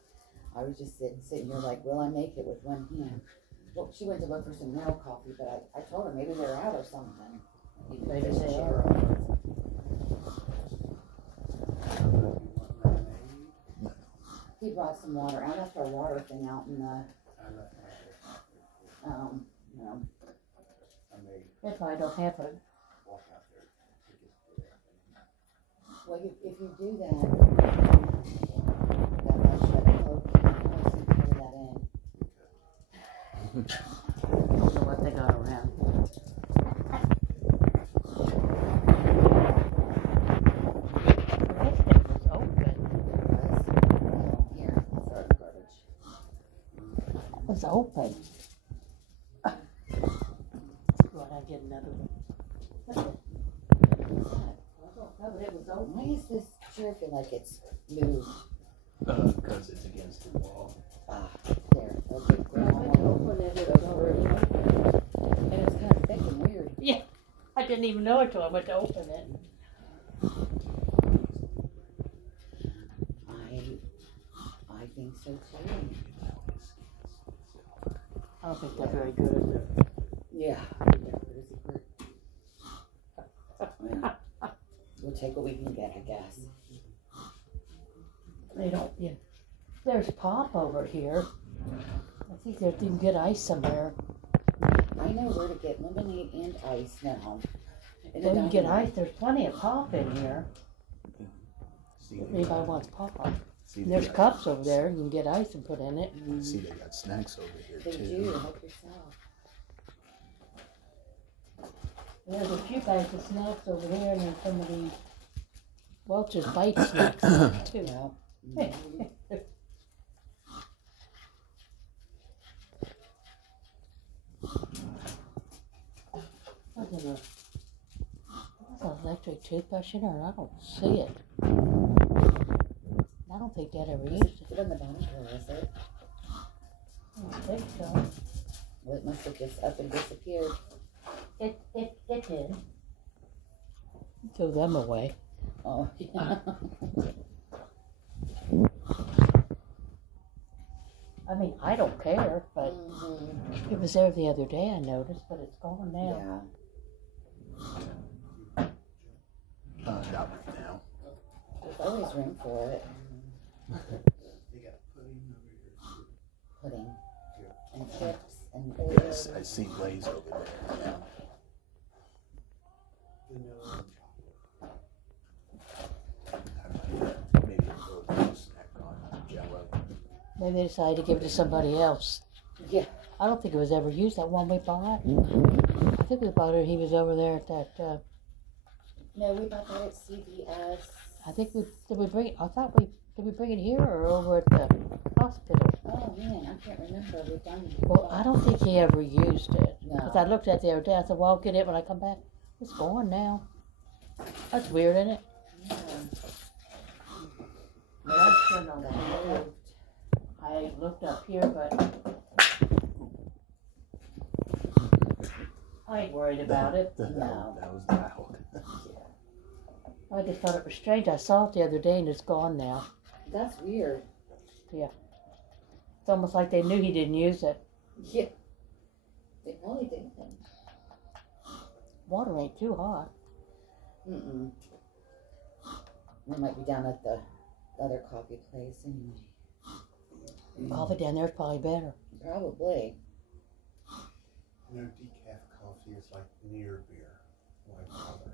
I was just sitting here like, will I make it with one hand? Well, she went to look for some real coffee, but I told her maybe they're out or something. Maybe they are. He brought some water. I left our water thing out in the, you know, If I don't have a, walk out there, take it there. Well, if you do that much, I hope you carry that in. I don't know what they got around. It was open. Here, throw it in the garbage. It was open. Thought I'd get another one. What's that? No, but it was open. Why is this chair feel like it's moved? Because it's against the wall. Ah, there. Okay, I went to open it, it was already open. and it's kind of thick and weird. Yeah, I didn't even know it till I went to open it. I think so too. I don't think they're very good, is it? Yeah. We'll take what we can get, I guess. They don't, yeah. There's pop over here. I think that you can get ice somewhere. I know where to get lemonade and ice now. In They a can get diner. ice, there's plenty of pop in here. See, If they anybody got, wants pop. see, they There's got- cups over there, you can get ice and put in it. See, they got snacks over here They too. do, help yourself. There's a few bags of snacks over there, and then some of these Welch's Bite snacks too. Yeah. There's an electric toothbrush in there, and I don't see it. I don't think Dad ever used it. Put it in the bottom drawer, is it? I don't think so. Well, it must have just up and disappeared. It did. Throw them away. Oh, yeah. I mean, I don't care, but Mhm. it was there the other day, I noticed, but it's gone now. Yeah. Not right now. There's always room for it. They got pudding over here. Pudding. And chips and Yes, oil. I see Lay's over there now. Vanilla and chocolate. Maybe a little snack on Jello. Maybe they decided to give it to somebody else. Yeah. I don't think it was ever used, that one we bought. I think we bought it, he was over there at that, No, we bought that at CVS. I think did we bring it here or over at the hospital? Oh man, I can't remember. We've done. Well, I don't think he ever used it. No. Because I looked at it the other day, I said, well, I'll get it when I come back. It's gone now. That's weird, isn't it? Yeah. That's been on there. I looked up here, but I ain't worried about it. No. That was loud. I just thought it was strange. I saw it the other day and it's gone now. That's weird. It's almost like they knew he didn't use it. Yeah. They really didn't. Water ain't too hot. Mm-mm. They might be down at the other coffee place anyway. Coffee down there is probably better. Probably. No decaf coffee is like near beer. Why bother?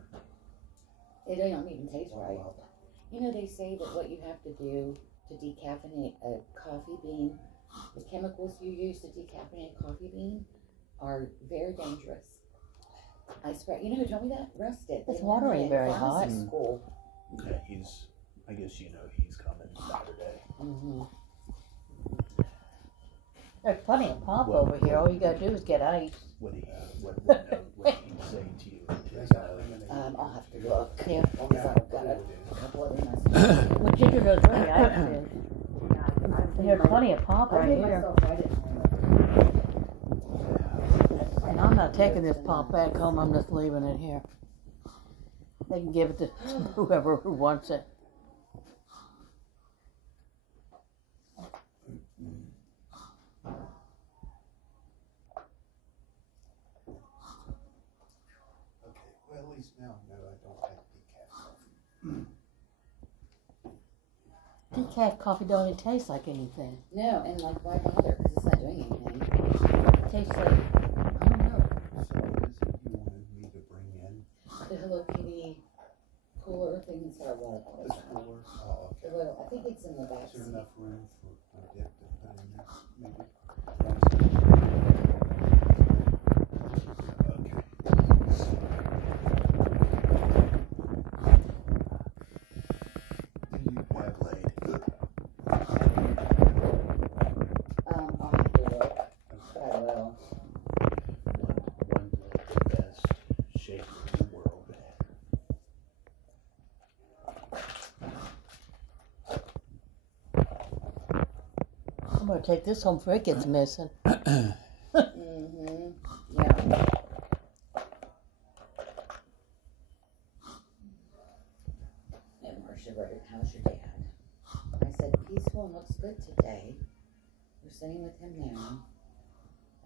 They don't even taste Why right. bother? You know, they say that what you have to do to decaffeinate a coffee bean, the chemicals you use to decaffeinate a coffee bean are very dangerous. I swear. You know who told me that? Rusted. This They water learned it ain't in very pharmacy hot. School. Yeah, I guess you know he's coming Saturday. Mm-hmm. There's plenty of pop Well, over here. All you gotta do is get ice. What did he say to you? They got lemonade. I'll have to look. Yeah. As long as I've got a couple other messages. Well, Ginger knows where the ice is. And there's plenty of pop I right made here. myself write it. And I'm not taking this pop back home. I'm just leaving it here. They can give it to whoever wants it. Okay, well, at least now I know I don't like decaf coffee. Decaf coffee don't even taste like anything. No, and like, why bother? Because it's not doing anything. It tastes like, I don't know. So what is it you wanted? inside what? What The is that? store. Oh, The okay. little, I think it's in the back Is there seat. enough room for Dick to put in there? Maybe. Okay. Do you have laid? I'll have to look, but I will. One of the best shaker in the world. I'm gonna take this home for it gets missing. Mm-hmm, yeah. And Marcia wrote, how's your dad? I said, peaceful and looks good today. We're sitting with him now.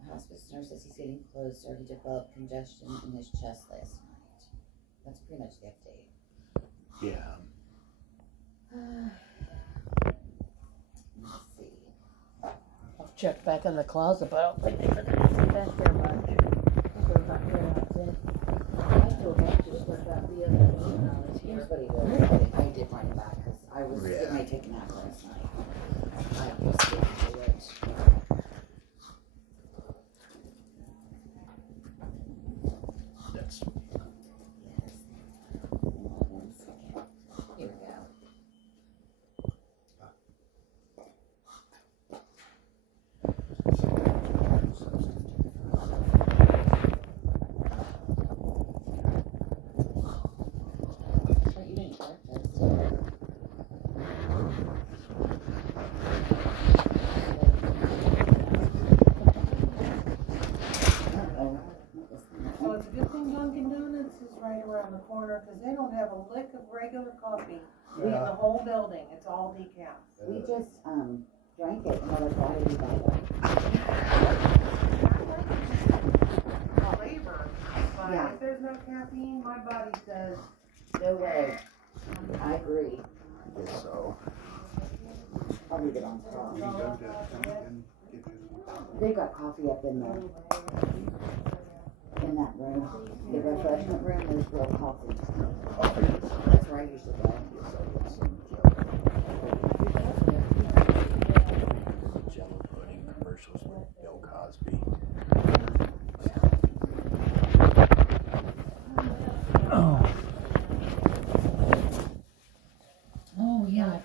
The hospice nurse says he's getting closer. He developed congestion in his chest last night. That's pretty much the update. Yeah. Let's see. I'll check back in the closet, but I don't think there's anything back there much. I'll go back there and that's it. I do a bunch of stuff out the other day when I was Here's here. what he wrote. I did bring it back because I was Yeah. getting ready to take a nap last night. I just didn't do it. That's Yes. Hold on 1 second. Here we go. But you didn't breakfast. Uh-oh. So it's a good thing Dunkin' Donuts is right around the corner, cause they don't have a lick of regular coffee in the whole building. It's all decaf. We just drank it and we're like, why did we buy that? Flavor, but Yeah. if there's no caffeine, my body says, No way. I agree. I guess so. I'll leave it on top. We go to Dunkin', get his. They got coffee up in there. In that room. The refreshment room, there's real coffee. That's where I usually go. Yes, I get some Jello pudding commercials with Bill Cosby. Oh yeah, I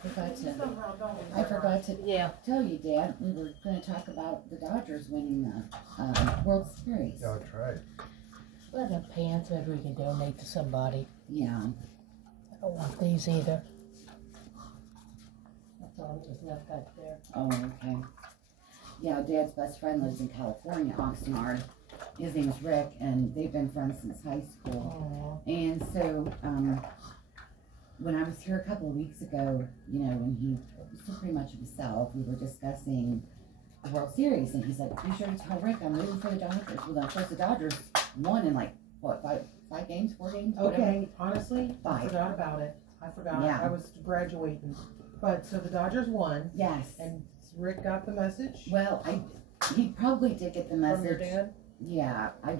forgot to Yeah. tell you, Dad, we were gonna talk about the Dodgers winning the World Series. Yeah, that's right. Let them pants, maybe we can donate to somebody. Yeah. I don't want these either. That's all that's left back there. Oh, okay. Yeah, Dad's best friend lives in California, Oxnard. His name is Rick, and they've been friends since high school. Aww. And so, when I was here a couple of weeks ago, you know, when he was still pretty much himself, we were discussing the World Series, and he said, "Be sure to tell Rick I'm rooting for the Dodgers." Well, of course, the Dodgers won in like what, five games, 4 games? Whatever. okay, honestly, I Bye. forgot about it. I forgot. Yeah. I was graduating. But, so the Dodgers won, Yes. and Rick got the message Well, he probably did get the from your message. dad? Yeah, I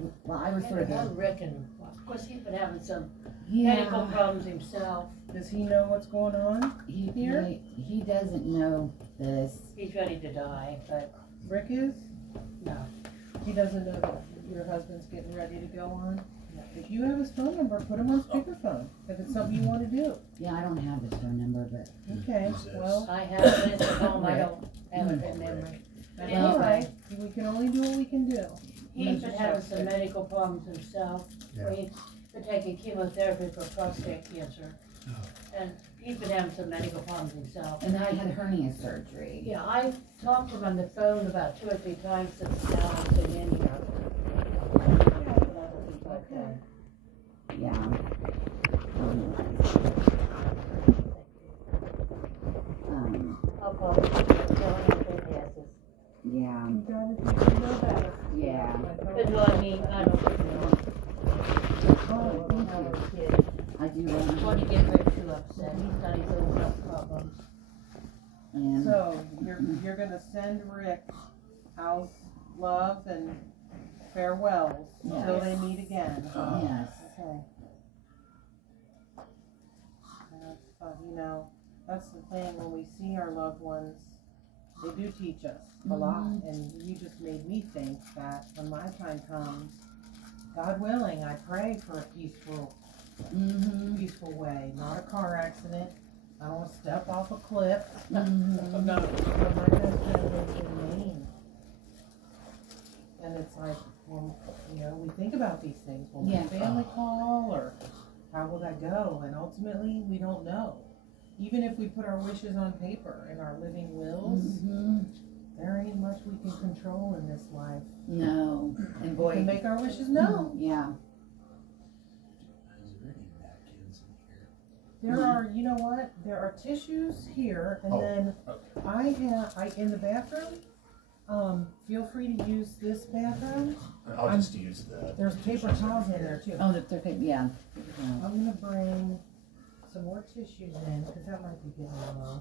was sort of I reckon, of course, he's been having some yeah. medical problems himself. Does he know what's going on? Here? He doesn't know this. He's ready to die, but Rick is? no. He doesn't know that your husband's getting ready to go on? If you have his phone number, put him on speakerphone, if it's something you wanna do. Yeah, I don't have his phone number, but Okay, Who's this? well, I have it at home, I don't have it in memory. But all anyway, right, we can only do what we can do. he's been having some medical problems himself. Yeah. He's been taking chemotherapy for prostate cancer. And he's been having some medical problems himself. and I had hernia surgery. Yeah, I talked to him on the phone about 2 or 3 times since now I've been in here. Okay. Yeah. I'll call him. Tell him if he has this. Yeah. You gotta know better. Yeah. But no, I mean, I don't know. Oh, thank I you. was a kid. I do I want want to get Rick too upset. He's got his own health problems. and So, you're gonna send Rick house love and farewells until they meet again. yes. Okay. That's But you know, that's the thing, when we see our loved ones, they do teach us a lot. And you just made me think that when my time comes, God willing, I pray for a peaceful way, not a car accident. I don't want to step off a cliff. No, but my best friend lives in Maine. And it's like, well, you know, we think about these things. Will my family call, or how will that go? And ultimately, we don't know. Even if we put our wishes on paper in our living wills, there ain't much we can control in this life. No. And We can boy, make our wishes known. yeah. Is there any napkins in here? There are, you know what? There are tissues here, and then I in the bathroom. Feel free to use this bathroom. I'll just use the. There's paper towels in there too. Oh, they're yeah. I'm gonna bring some more tissues in, because that might be getting low.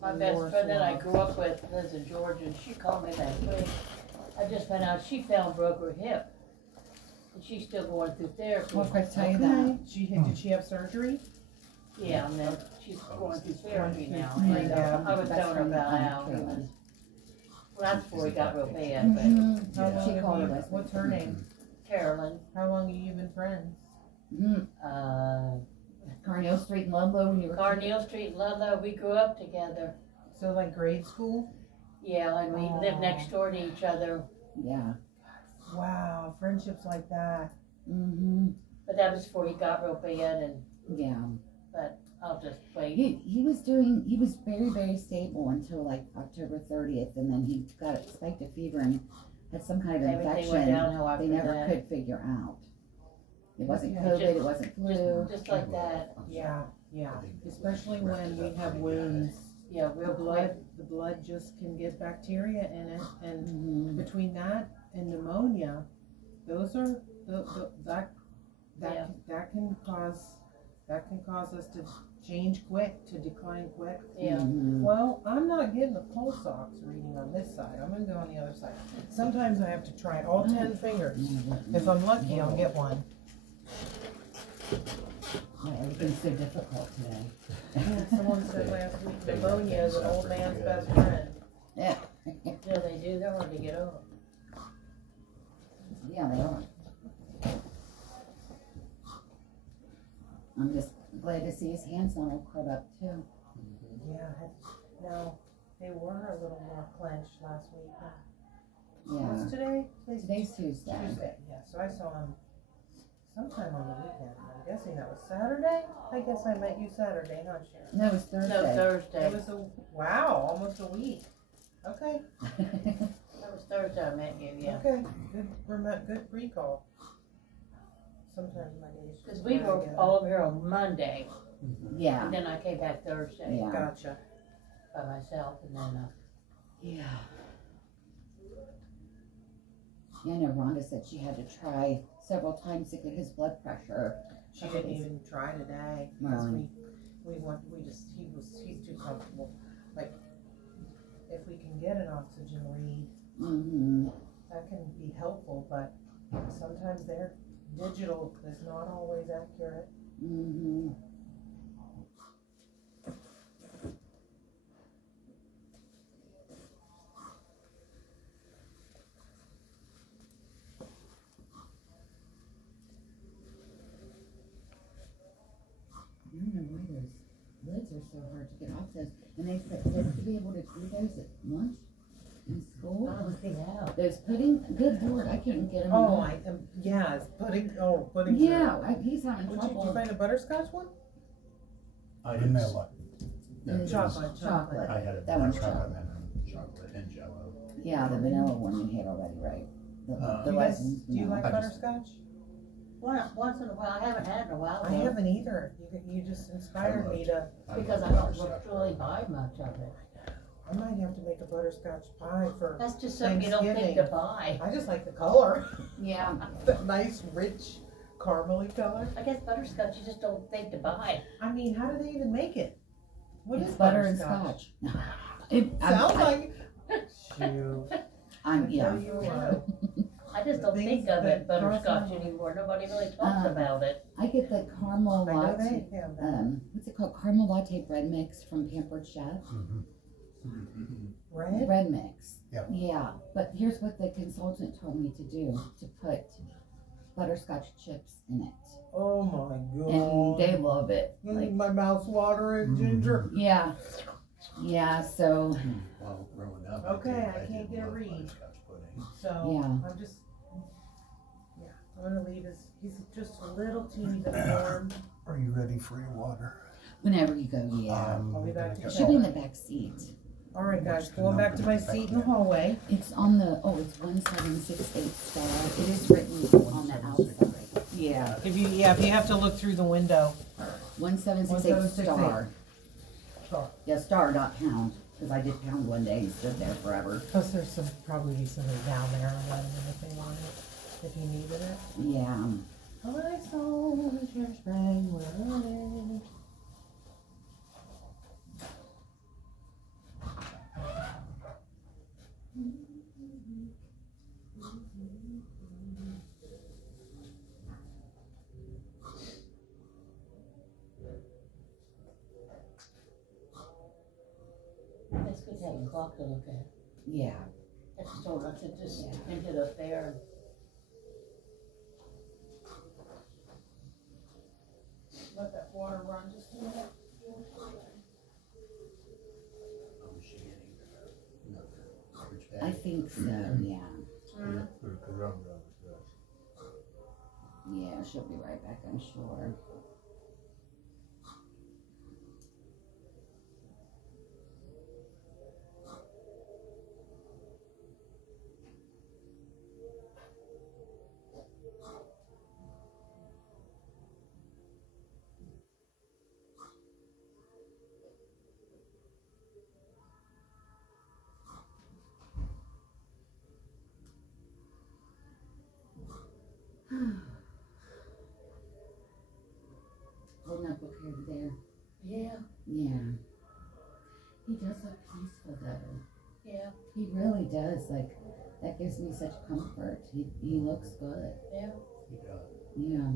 My best friend that I grew up with lives in Georgia, and she called me that week. I just found out she fell and broke her hip. And she's still going through therapy. Well, if I tell you that. Did she have surgery? Yeah, and then she's going through therapy now. My And dad. I was telling her about how he was, well, that's before he got real bad, but How long She have called you- her last What's her name? Carolyn, How long have you been friends? Carnegie Street in Ludlow when you were. Carnegie Street in Ludlow, we grew up together. So like grade school? Yeah, and we lived next door to each other. Yeah. Wow, friendships like that. But that was before he got real bad, and Yeah. but I'll just wait. He was very, very stable until like October 30th, and then he got spiked a fever and had some kind of Everything went infection downhill after they never that. could figure out. It wasn't Yeah, COVID, just- it wasn't flu. Just like that. Yeah. Especially when we have wounds. Yeah, The real quick. blood just can get bacteria in it, and between that and pneumonia, those are that can cause us to change quick, to decline quick. Yeah. Well, I'm not getting a pulse ox reading on this side. I'm gonna go on the other side. Sometimes I have to try all 10 fingers. If I'm lucky, I'll get one. Everything's so difficult today. Someone said last week, pneumonia is an old man's best friend. Yeah. Yeah, they do. They're hard to get over. Yeah, they are. I'm just glad to see his hands not all curled up too. Yeah, no, they were a little more clenched last week. Yeah. What's today? Today's Tuesday. Tuesday, yeah, so I saw him sometime on the weekend. I'm guessing that was Saturday? I guess I met you Saturday, huh, Sharon? No, it was Thursday. No, Thursday. It was wow, almost a week. Okay, That was Thursday I met you, yeah. okay, good recall. Sometimes my days. Because we were all over here on Monday, Yeah. and then I came back Thursday Yeah. Gotcha. by myself, and then, Yeah. Yeah, I know Rhonda said she had to try several times to get his blood pressure. She didn't even try today, because Right. he's too comfortable. Like, if we can get an oxygen read, that can be helpful, but sometimes their digital is not always accurate. I don't know why those lids are so hard to get off those. And they said to be able to do those at lunch in school. Those pudding, good lord, I couldn't get them. Oh, off. yeah, it's pudding. Yeah, he's having Did you trouble. find a butterscotch one? I Vanilla. Chocolate. I had a That one's chocolate and chocolate and Jello. Yeah, the vanilla one you had already, right? The Do you guys, lessons. do you like I just- butterscotch? once in a while, I haven't had it in a while, I though, haven't either. You just inspired me to. because I love don't butterscotch. really buy much of it. I might have to make a butterscotch pie for. That's just something you don't think to buy. I just like the color. Yeah. That nice, rich, caramely color. I guess butterscotch you just don't think to buy. I mean, how do they even make it? What It's is butter and butterscotch? scotch. Sounds like. Shoot. I'm, yeah. Tell you what. I just don't Things think of it that butterscotch cross my- anymore. Nobody really talks about it. I get the caramel I know latte, they have that. what's it called? Caramel latte bread mix from Pampered Chef. Red? Bread mix. Yep. Yeah, but here's what the consultant told me to do, to put butterscotch chips in it. Oh my And they god. love it. Like, My mouth's watering, Ginger. yeah. Yeah, so, Well, growing up. Okay, I did can't get a love read. butterscotch pudding. So Yeah. I'm just, yeah, I'm gonna leave his, he's just a little teeny bit warm. Are you ready for your water? whenever you go, yeah. I'll be back to gonna It should be in go- the back seat. All right, guys, going back to my seat in the hallway. It's on the, oh, it's 1768 Star. It is written on the outside. Yeah, If you have to look through the window. 1768 Star. Star. Yeah, Star, not pound, because I did pound one day and stood there forever. Plus there's some, probably something down there and anything on it, if you needed it. Yeah. I saw the church bang running. It's good to have a clock to look at. Yeah. I just don't want to just end it up there. Let that water run just a minute. Was she getting another garbage I bag? think so, yeah. Mm. Yeah, she'll be right back, I'm sure. Holding up okay over there. Yeah, Yeah. He does look peaceful though. yeah, He really does. Like, that gives me such comfort. He looks good. yeah. He does. Yeah.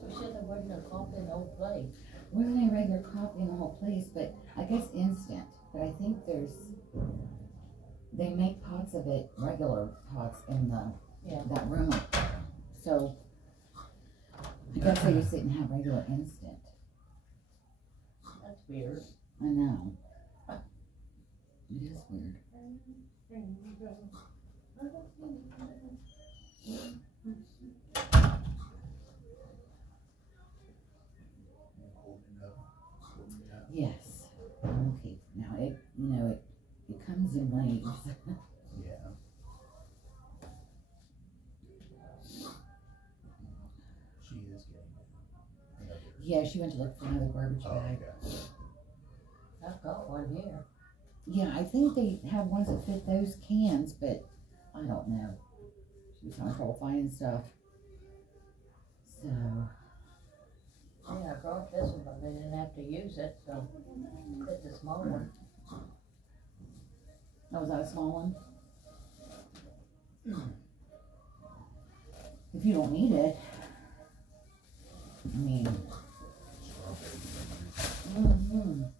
So she had a regular coffee in the old place. Wasn't a regular coffee in the whole place, but I guess instant. But I think they make pots of it, regular pots in that room. So I guess they just didn't have regular instant. That's weird. I know. It is weird. Holding up. Yes. Okay. Now it comes in waves. Yeah. She is getting another. Yeah, she went to look for another garbage Oh, bag. okay. I've got one here. Yeah, I think they have ones that fit those cans, but I don't know. She was having trouble finding stuff. So, Yeah, I brought this one, but they didn't have to use it, so it's a small one. oh, was that a small one? If you don't need it, I mean,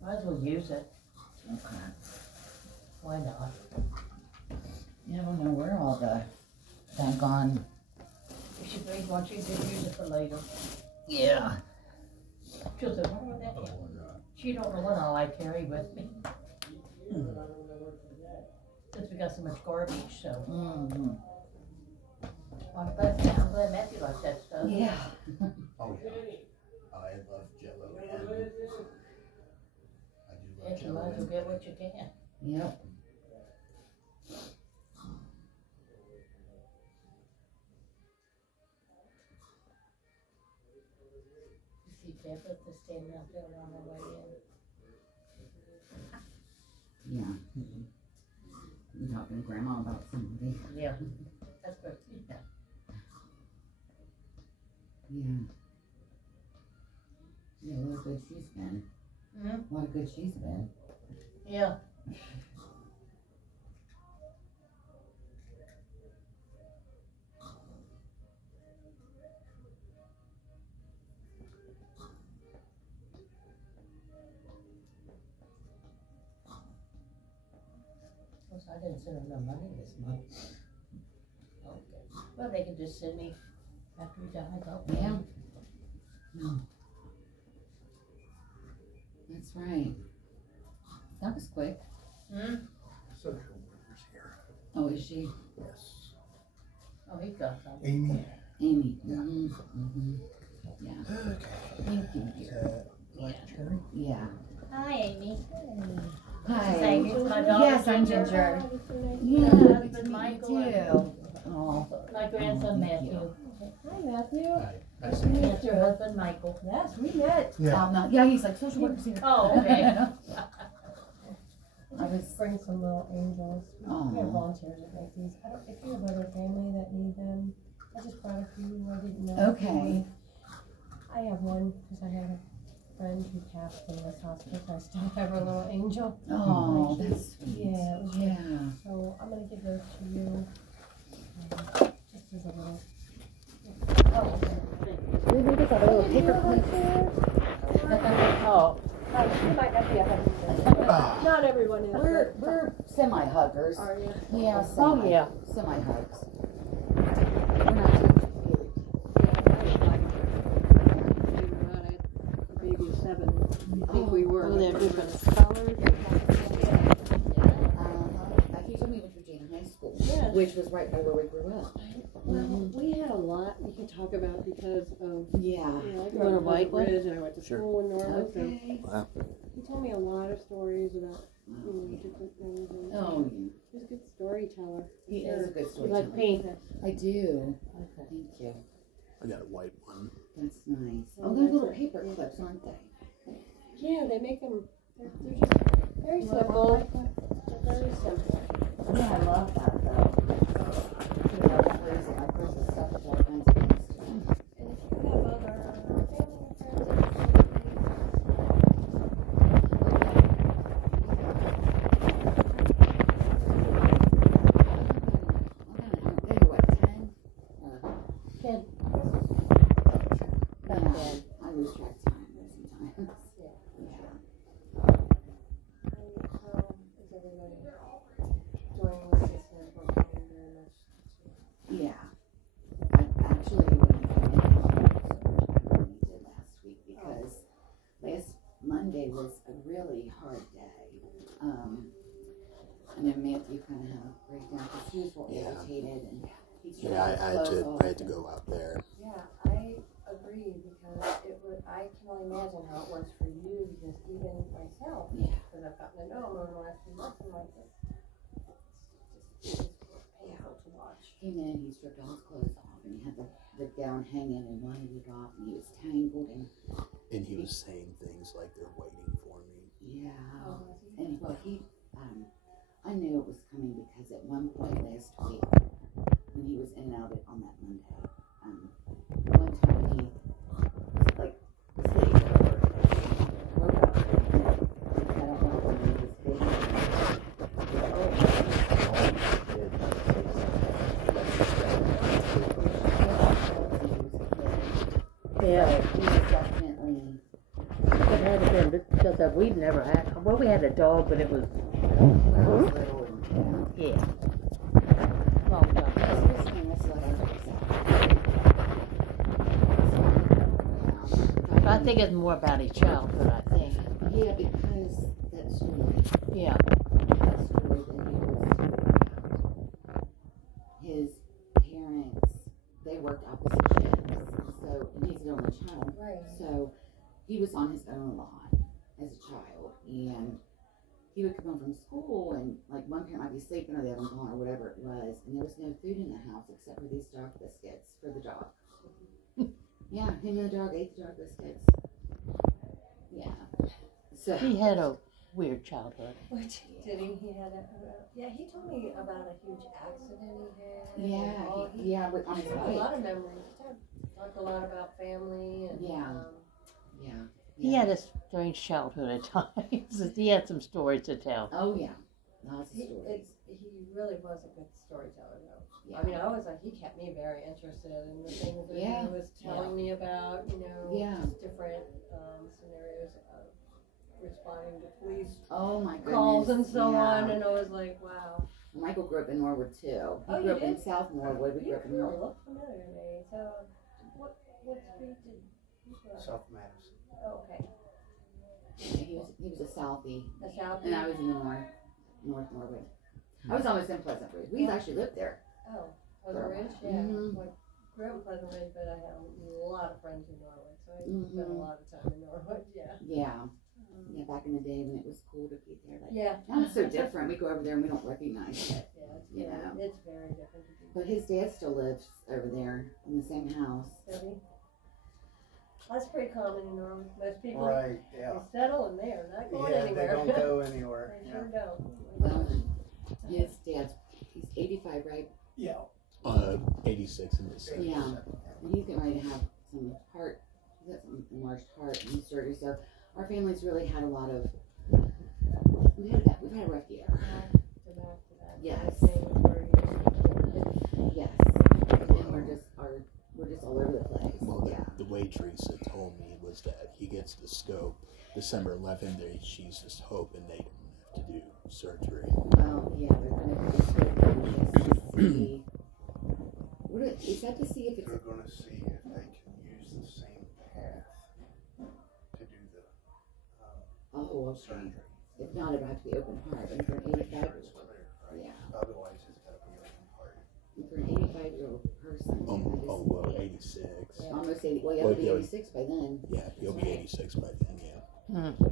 Might as well use it. okay. Why not? You don't know where all the daggone. You should bring one, she could use it for later. Yeah. She'll say, what was that? She don't know what all I carry with me. since we got so much garbage, so. Mm-hmm. I'm glad Matthew likes that stuff. Yeah. Oh yeah. I love Jello and I do love If you Jello might as well and get what you can. Yep. You see Peppa just standing out there on her way in. Yeah. You talking to Grandma about somebody? Yeah, that's good. Yeah. Yeah. Yeah, what a good she's been. Mhm. What a good she's been. Yeah. Of course, I didn't send them no money this month. Okay. Well, they can just send me after we die. Okay. Yeah. No. That's right. That was quick. Hmm? Social workers here. Oh, is she? Yes. Oh, he got some. Amy. Amy. Yeah. Mm-hmm. Yeah. Thank you, Is dear. that like Cherry? Yeah. Hi, Amy. Hi. Say, here's my daughter, Yes, I'm Ginger. Ginger. My Yeah, husband, good to meet Michael, you and- too. Oh, My grandson, thank you. Matthew. Hi, Matthew. Hi. That's your husband, Michael. Yes, we met. Yeah. no, yeah, he's like social workers here. Oh, okay. I was. Bring some little angels. We have Oh. volunteers that make these. I don't, if you have other family that need them, I just brought a few. I didn't know. if you Okay. wanted- I have one because I had a friend who passed in this hospital. I still have her little angel. Oh, that's sweet. Yeah, it was Yeah. So I'm gonna give those to you. Just as a little. Oh, We just got a little paper clip. oh, You might not be a hundred. Not everyone is. We're semi-huggers. Are you? Yeah, oh, yeah. semi-hugs. We're not too Maybe 7. I think Oh, we were. oh, they're different colors. He told me with Regina High School, Yes. which was right by where we grew up. Well, we had a lot we could talk about because of, Yeah. you know, I You grew wanna up in write one? Bridge and I went to Sure. school in Norwood, so Okay. he told me a lot of stories about, you know, different things. And Oh, yeah. he's a good storyteller. He is a good You story. like pink? I do. Thank you. I got a white one. That's nice. Oh, Oh, they're little that's paper it. clips, aren't they? Yeah, they make them, they're just very simple. They're very simple. Yeah, I love that though. You know, that brings it, I bring the stuff with all kinds of things too. And if you have other family or friends Maybe what, 10? Ten. Yeah, I lose track of time sometimes. Yeah. Yeah. how is everybody doing with this and working very much? Yeah. I actually wouldn't come in than we did last week because last Monday was a really hard day. And then Matthew kind of had a breakdown because he was real Yeah. irritated and he Yeah, I had to go out there. Yeah, I agree because it would. I can only imagine how it was for you because even myself, Yeah. because I've gotten to know him over the last few months, I'm like, it's painful to watch. Came in, he stripped all his clothes off and he had the gown hanging and wanted it off and he was tangled and And he was saying things like they're waiting for me. yeah. Oh, And well, I knew it was coming because at one point last week, when he was in and out on that Monday, one time he was like sitting over, woke up, and I don't know if he was Yeah. he was definitely, It had to been because of, we've never had, well, we had a dog, but it was, little and, yeah. Long time. this letter. I think it's more about his childhood, I think. Yeah, because that story, Yeah. that story that he was he was on his own a lot as a child, and he would come home from school, and like one parent might be sleeping or the other one gone or whatever it was, and there was no food in the house except for these dog biscuits for the dog. Yeah, him and the dog ate the dog biscuits. Yeah. So He had a weird childhood. Which did he? He had a yeah. He told me about a huge accident he had. yeah, and all- yeah, with on He his had a bike. lot of memories. Talked a lot about family and Yeah. Yeah. He had a strange childhood at times. He had some stories to tell. Oh yeah, lots of he stories. he really was a good storyteller though. Yeah. I mean, I was like, he kept me very interested in the things that Yeah. he was telling me about, you know, Yeah. just different scenarios of responding to police Oh my goodness. calls and so yeah. on, and I was like, wow. Michael grew up in Norwood too. He Oh, grew you up in did? South Norwood. We grew You up in really Norwood. look familiar to me. So, what street did you grow up? South Madison. Oh, okay. He was a Southie, The South. and I was in the North Norwood. I was almost in Pleasant Ridge. We actually lived there. Oh, Pleasant For a Ridge, while. yeah. Mhm. Like, grew up in Pleasant Ridge, but I had a lot of friends in Norwood, so I spent a Mhm. lot of time in Norwood. Yeah. Yeah. Yeah, back in the day when it was cool to be there. But Yeah. now it's so different. We go over there and we don't recognize it. Yeah, it's You very, know. it's very different to be. But his dad still lives over there in the same house. Really? That's pretty common in Norwood. Most people Right, yeah. they settle in there, not going Yeah, anywhere. they don't go anywhere. They Yeah. sure don't. Well, his dad's, he's 85, right? Yeah. 86 in December. Yeah. And he's getting ready to have some heart, he's got some enlarged heart and surgery. So our family's really had a lot of, we've had a rough year. Back to back. Yes. Same for Yes. And we're just all over the place. Well, Yeah. the way Teresa told me was that he gets the scope December 11th. She's just hoping they don't have to do surgery. Well, yeah, they're gonna do this to see. Is that to see if it's They're gonna see if they can use the same path to do the okay. surgery. If not, it'll have to be open heart. And for an 85, It's clear, right? yeah, Otherwise, it's gotta be open heart. and for an 85-year-old person, Well, 86. Yeah. almost 80. Well, yeah, Well, he'll be yeah. 86 by then. Yeah, he'll be 86 by then, yeah. Mm-hmm.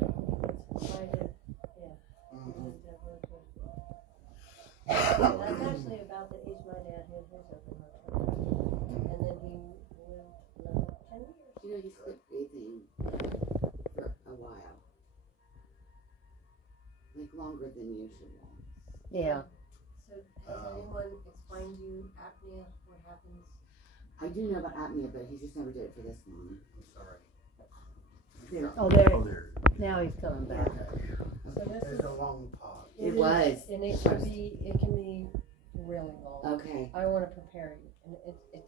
That's actually about the age my dad had his open heart surgery. And then he lived another 10 years. You know, he's quit breathing for a while. Like longer than usual. Yeah. So has anyone explained to you apnea, what happens? I do know about apnea, but he just never did it for this long. I'm sorry. Oh, there. Oh, there. Now he's coming back. So this There's is, a long pause. It is- was. And it can be really long. Okay. I want to prepare you, and it's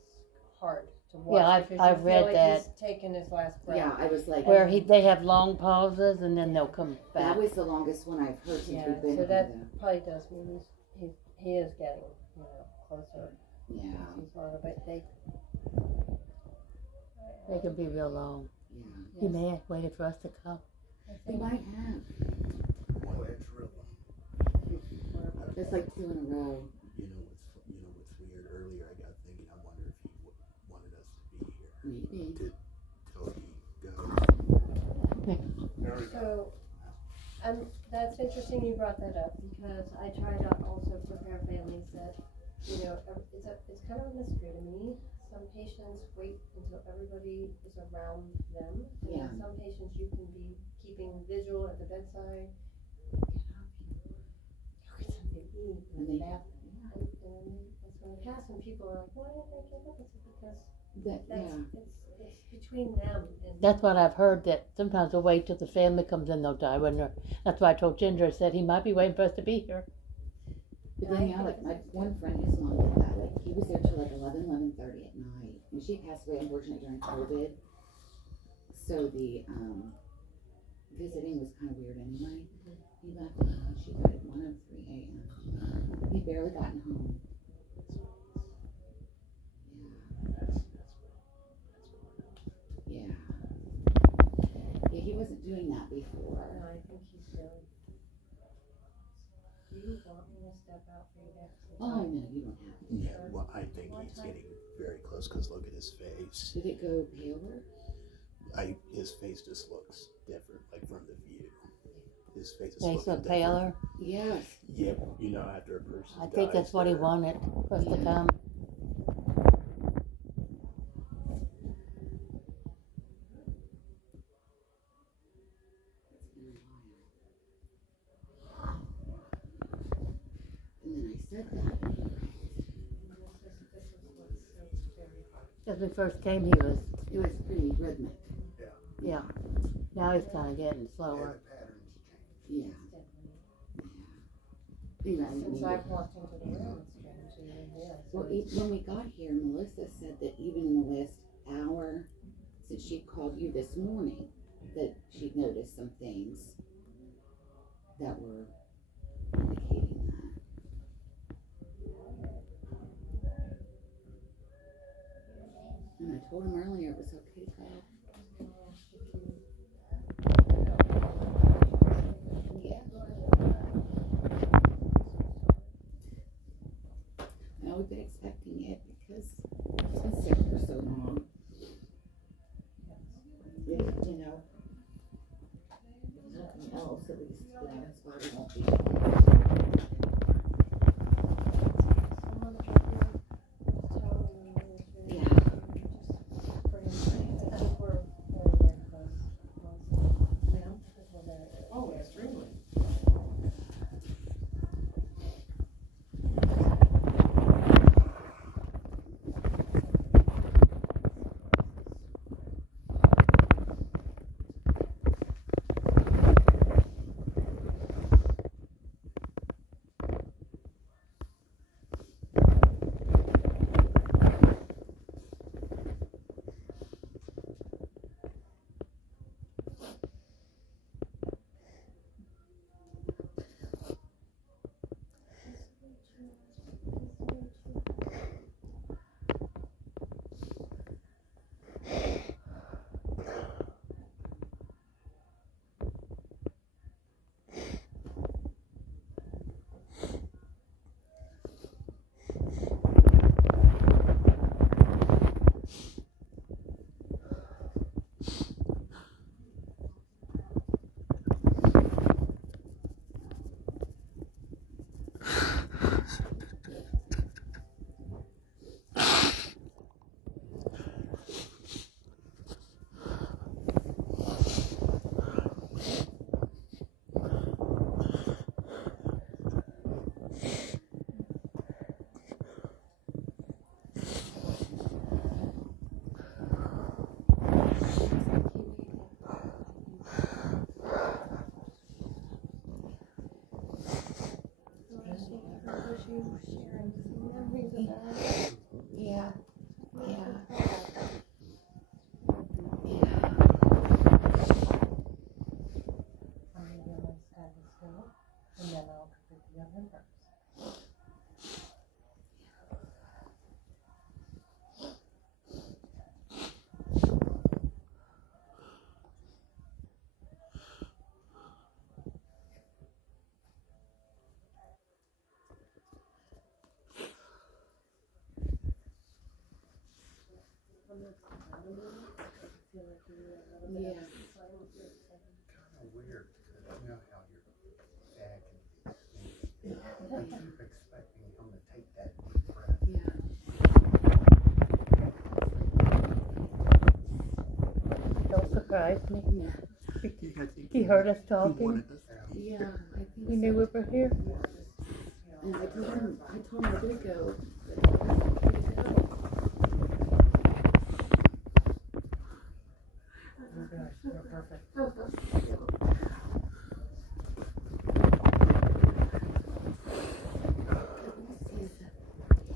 hard to watch. Yeah, because I've you read feel like that. He's taking his last breath. Yeah, I was like, Where they have long pauses and then they'll come back. that was the longest one I've heard since Yeah, we've been so here. that probably does mean he is getting, you know, closer. Yeah, He's longer, but they. They can be real long. yeah. He may have waited for us to come. He might have. Boy, it's real. It's like 2 in a row. You know what's weird? Earlier, I got thinking. I wonder if he wanted us to be here Maybe. till he goes. There we go. So, that's interesting you brought that up because I try to also prepare families that, you know, it's kind of a mystery to me. Some patients wait until everybody is around them. And Yeah. Some patients you can be keeping visual at the bedside. Go get something to eat in the bathroom. And that's when it happens. And people are like, why didn't they get up? It's because it's between them and. That's what I've heard, that sometimes they'll wait till the family comes in, they'll die when they're, that's why I told Ginger, I said he might be waiting for us to be here. But then, yeah, like my one friend, his mom did that. Like he was there till like 11:30 at night, and she passed away unfortunately during COVID. So the visiting was kind of weird anyway. He left, she died at 1:03 a.m. He barely gotten home. Yeah. Yeah, he wasn't doing that before. No, I think he's doing. Do you want me to step out for you guys? Oh no, you don't have to. Yeah, well, I think he's getting very close because look at his face. Did it go paler? his face just looks different, like from the view. His face is They looking look different. paler. Yes. Yeah, you know, after a person I think that's what he they're- wanted for us to come. And then I said that. As we first came, he was Pretty rhythmic. yeah. Now he's kind of getting Yeah, slower. the patterns change. Yeah. You know, I Since mean, I've walked into the room, it's changed even, yeah. So well, when we got here, Melissa said that even in the last hour since she called you this morning, that she'd noticed some things that were indicating that. And I told him earlier it was okay to go. Yeah. Now we've been expecting it because he's been sick for so long. If, you know, if nothing else, at least, you know, his body won't be. Yeah. Oh, extremely. Yeah. Yeah. And then I'll complete the other parts. Yeah. Kind of weird, because you know how your dad can be. I keep expecting him to take that deep breath. Yeah. Don't surprise me. Yeah. He heard us talking. Yeah, I think He knew we were here. And I told him I did go. But I wasn't free to go. You're perfect.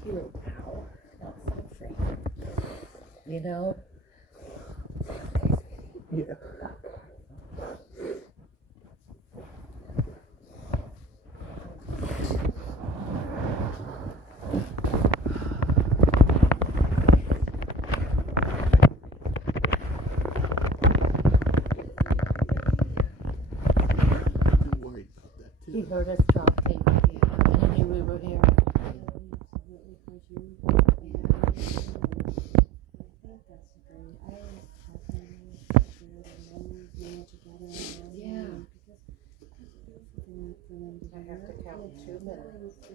Hero power, not suffering. You know? Yeah. I'm worried about that He too. heard us talking. And he knew we were here.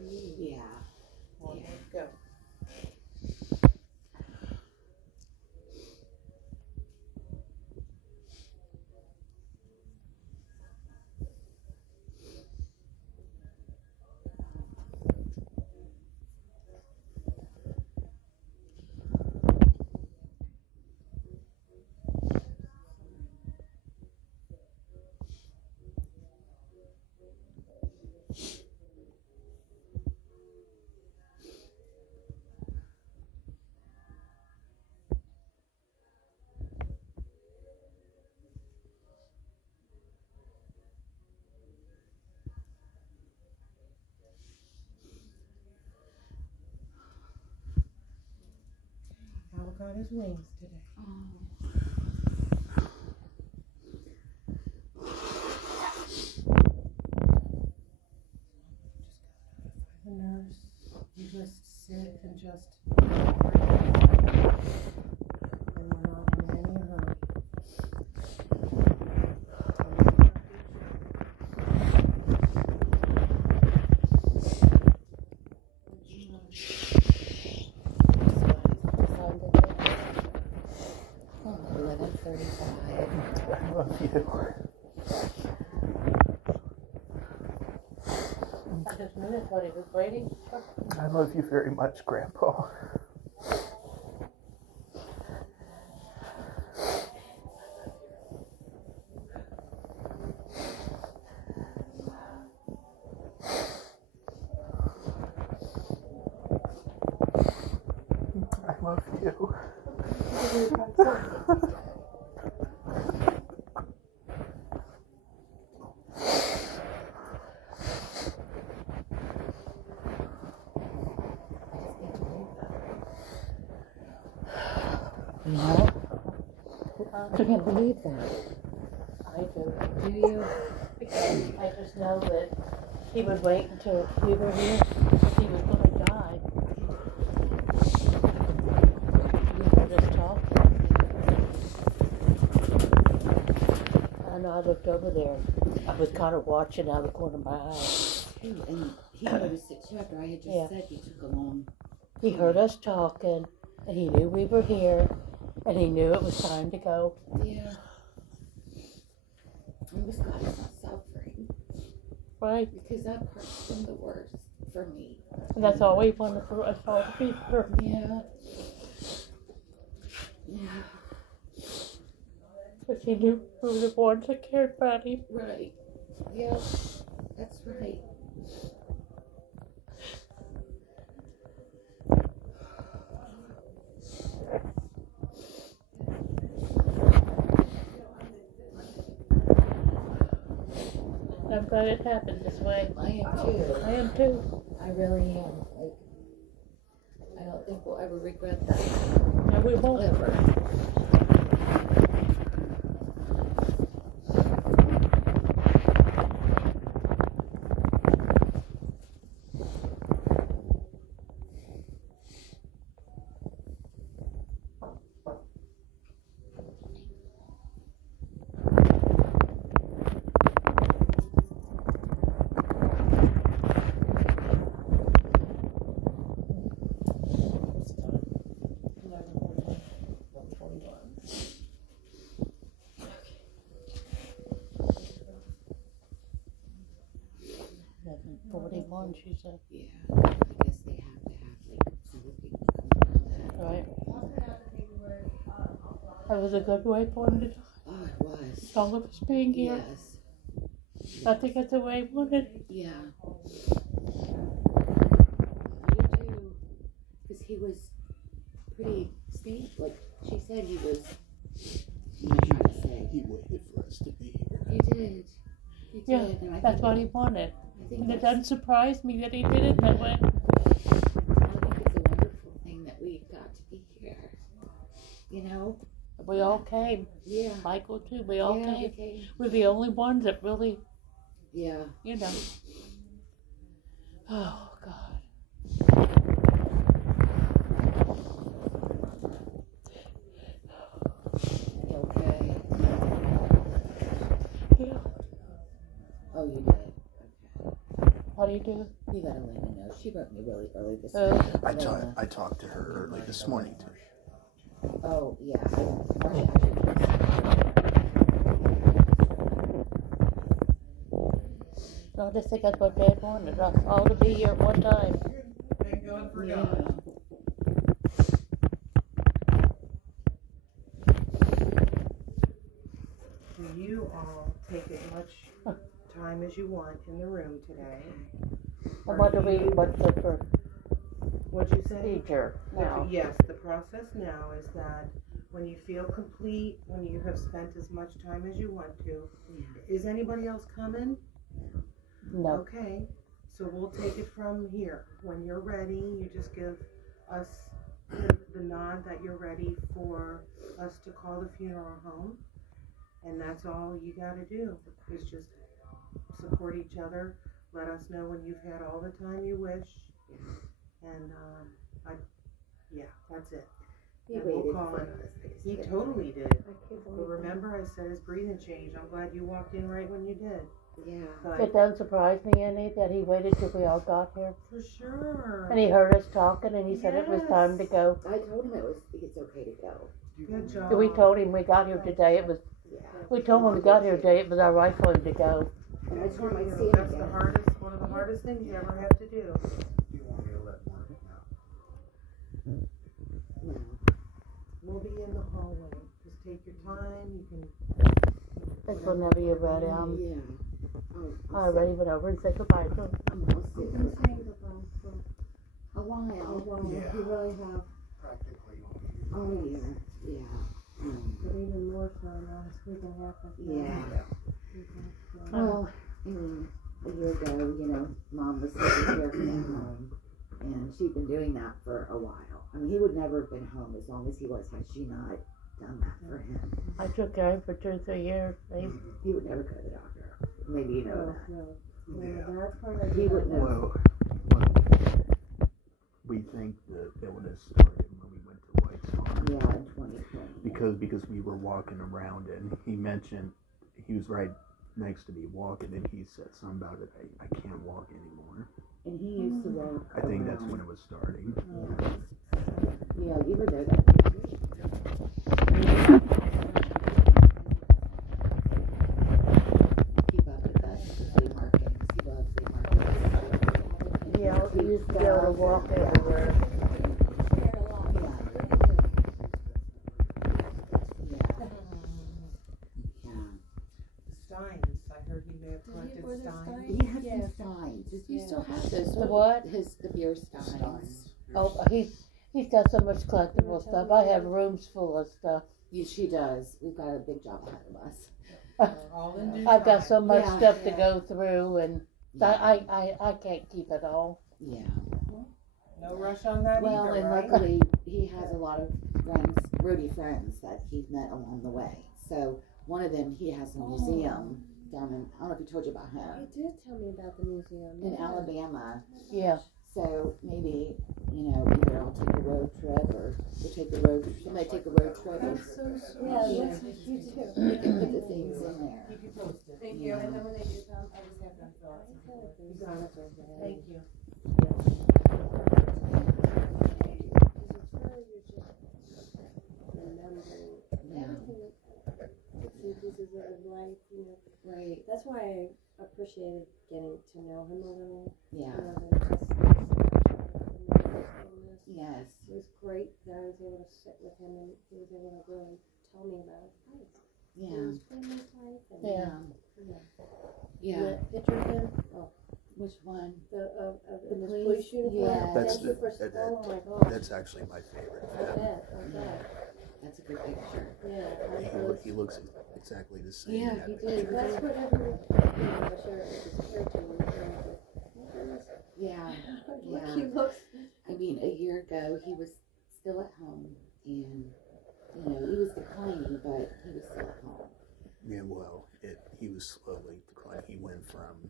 Yeah. Well, Yeah. there you go. Al got his wings today. The nurse, you just sit and just and we're not in any hurry. Oh, 11:35. I love you. I just knew that's what he was waiting for. I love you very much, Grandpa. I love you. You know? I can't believe that. I do. Do you? Because I just know that he would wait until we were here. If he was going to die. You heard us talk. And I looked over there. I was kind of watching out of the corner of my eye. And he noticed it too after I had just said he took a long. He heard us talking, and he knew we were here, and he knew it was time to go. Yeah. I'm just glad he's not suffering. Right? Because that part's been the worst for me. And that's all we wanted for us all to be for. Yeah. Yeah. Because he knew we were the ones that cared about him. Right. Yeah. That's right. I'm glad it happened this way. I am too. I am too. I really am. Like, I don't think we'll ever regret that. No, we won't. Ever. She said. Yeah. I guess they have to have like some people come around. Right. That was a good way for him to die. Oh, it was. All of us being here. Yes. I think that's the way he wanted. Yeah. Me too. Because he was pretty stable. Like she said, he was. I'm trying to say. He waited for us to be here. He did. He did. Yeah, And I that's think what he wanted. I think And it that's- doesn't surprise me that he did it that way. I think it's a wonderful thing that we got to be here. You know? We all came. Yeah. Michael too. We all Yeah, we came. came. We're the only ones that really, Yeah. you know. Oh God. Okay. Yeah. Oh, you did. Okay. What do you do? You let Elena know. She wrote me really early this Oh. morning. I talked to her early this morning too. Oh, yeah. Marcia actually No, I just think that's what Dad wanted, us all to be here at one time. Thank God for yeah. God. You all take as much time as you want in the room today. And what do we, what's the What'd you say? procedure now? Yes, the process now is that when you feel complete, when you have spent as much time as you want to, is anybody else coming? No. Okay, so we'll take it from here. When you're ready, you just give us the nod that you're ready for us to call the funeral home. And that's all you gotta do, is just support each other. Let us know when you've had all the time you wish. And, that's it. He And we'll waited call for him. us. He totally did. I can't But believe remember, I said his breathing changed. I'm glad you walked in right when you did. Yeah. But It doesn't surprise me any that he waited till we all got here. for sure. And he heard us talking and he said it was time to go. I told him it's okay to go. Good job. We told him we got here today, Yeah. we told him when we got here today it was our right for him to go. And I told him I'd You see know, him that's the again. hardest, one of the hardest things you ever have to do. You want me to let Margaret know? No. We'll be in the hallway. Just take your time. You can. It's whenever you're ready. Yeah. I already went over and said goodbye to him. I'll sit We've with been him. saying goodbye for A while. a while, Yeah. we really have, Practically on you. Oh, yeah. Yeah. but even more so now, this week and a half, I feel. Yeah. Yeah. Well, a year ago, Mom was taking care of him at home, and she'd been doing that for a while. I mean, he would never have been home as long as he was had she not done that for him. I took care of him for 2 or 3 years. He would never go to the doctor. Maybe you know that. No, Yeah. that's part of He it. wouldn't have. Well, we think the illness started when we went to White's Farm. Yeah, in 2020. Because we were walking around and he mentioned he was right next to me walking and he said something about it. I can't walk anymore. And he used to walk. I think that's around. when it was starting. Yeah, you were there that day too. Keep up with us, flea markets. He loves flea markets. Yeah, he used to be able to walk everywhere. Steins. I heard he may have collected were there Steins. Steins? He had Yeah. some steins. You Yeah. still have those. The what? The beer steins. Oh, he's got so much collectible stuff. I have rooms full of stuff. Yeah, she does. We've got a big job ahead of us. All in due I've got time. so much Yeah. stuff to go through and I can't keep it all. Yeah. No rush on that Well, either, and right? luckily he has a lot of friends, roadie friends that he's met along the way. So one of them, he has a museum down in, I don't know if he told you about You him, did tell me about the museum. in yeah. Alabama. Yeah. So maybe, either I'll take a road trip or we'll take a road, somebody take a road trip and That's so sweet. Yeah, it looks like you do. we can put the things in there. Keep you posted. Thank you. And then when they do come, I just have them fill out some paperwork. You got it. Thank you. Yeah. Pieces of his life, Right. That's why I appreciated getting to know him a little. Yeah. Yes. It was great that I was able to sit with him and he was able to really tell me about his life. Yeah. His family life. And Yeah. Yeah. The picture of him, Which one? in The his police? police uniform. Yeah. That's Thank you the- for, that- oh my gosh. That's actually my favorite. I bet. That's a good picture. Yeah. He looks exactly the same. Yeah, in that he picture. did. That's what everyone, I share it with his character and I was like, Yeah. look, Yeah. he looks. I mean, a year ago, he was still at home, and he was declining, but he was still at home. Yeah, well, he was slowly declining. He went from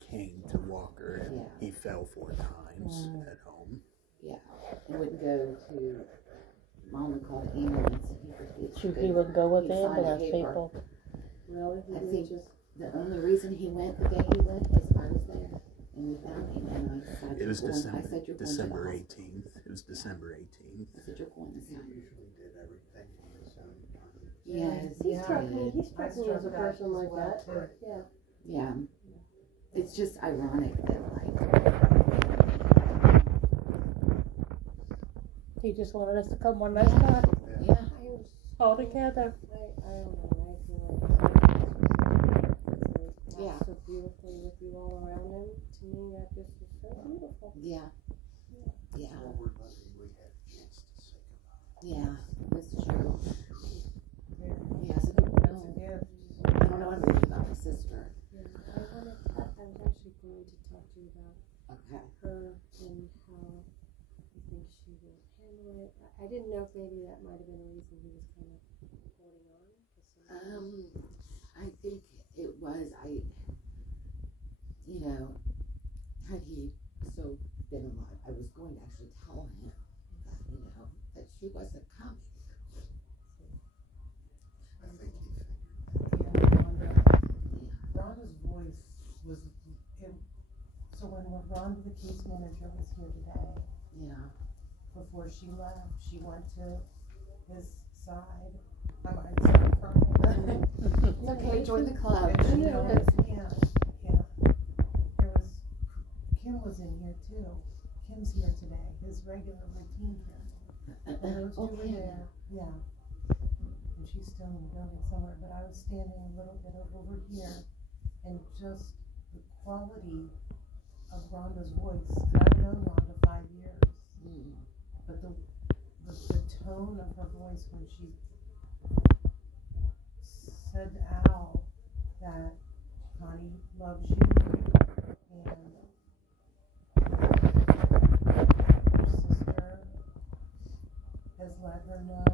cane to walker, and Yeah. he fell 4 times at home. Yeah, and wouldn't go to. Mom would call the ambulance, and He would go with he'd the sign a ambulance paper. people. Really? He I was think just, the only reason he went the day he went is I was there. and we found him, and I said, It was "You're going-" I December, said, "You're going to the December hospital." 18th. It was December 18th. I said, "You're going this He time." usually did everything on his own time. Yes, He Yeah. struck me, he struck I me as a struck that person as like well, that, too. yeah. yeah. It's just ironic that, like, He just wanted us to come one last time, yeah, I was, all together. I don't know, I feel like it's Yeah. so beautifully with you all around him. To me, that just is so beautiful. yeah, yeah, Well, we're lucky we had a chance to say goodbye. yeah, that's true. Yeah. Yeah, so people It's a know. gift. I don't know anything about my sister. Yeah, I was actually going to talk to you about Okay. her and how I think she would handle it. I didn't know if maybe that might have been a reason he was kind of holding on. 'Cause I think it was, you know, had he still been alive, I was going to actually tell him that, you know, that she wasn't coming. I think he figured Rhonda's voice was, so when Rhonda, the case manager, was here today, Yeah. before she left, she went to his side. I'm sorry, crying. It's okay, join the club. And she Yeah. knows, yeah. There was, Kim was in here too. Kim's here today, his regular routine Kim. And those two were Okay. there, yeah. And she's still in the building somewhere, but I was standing a little bit over here, and just the quality of Rhonda's voice. And I've known Rhonda 5 years, Mm. but the tone of her voice when she said to Al that Connie loves you, and her sister has let her know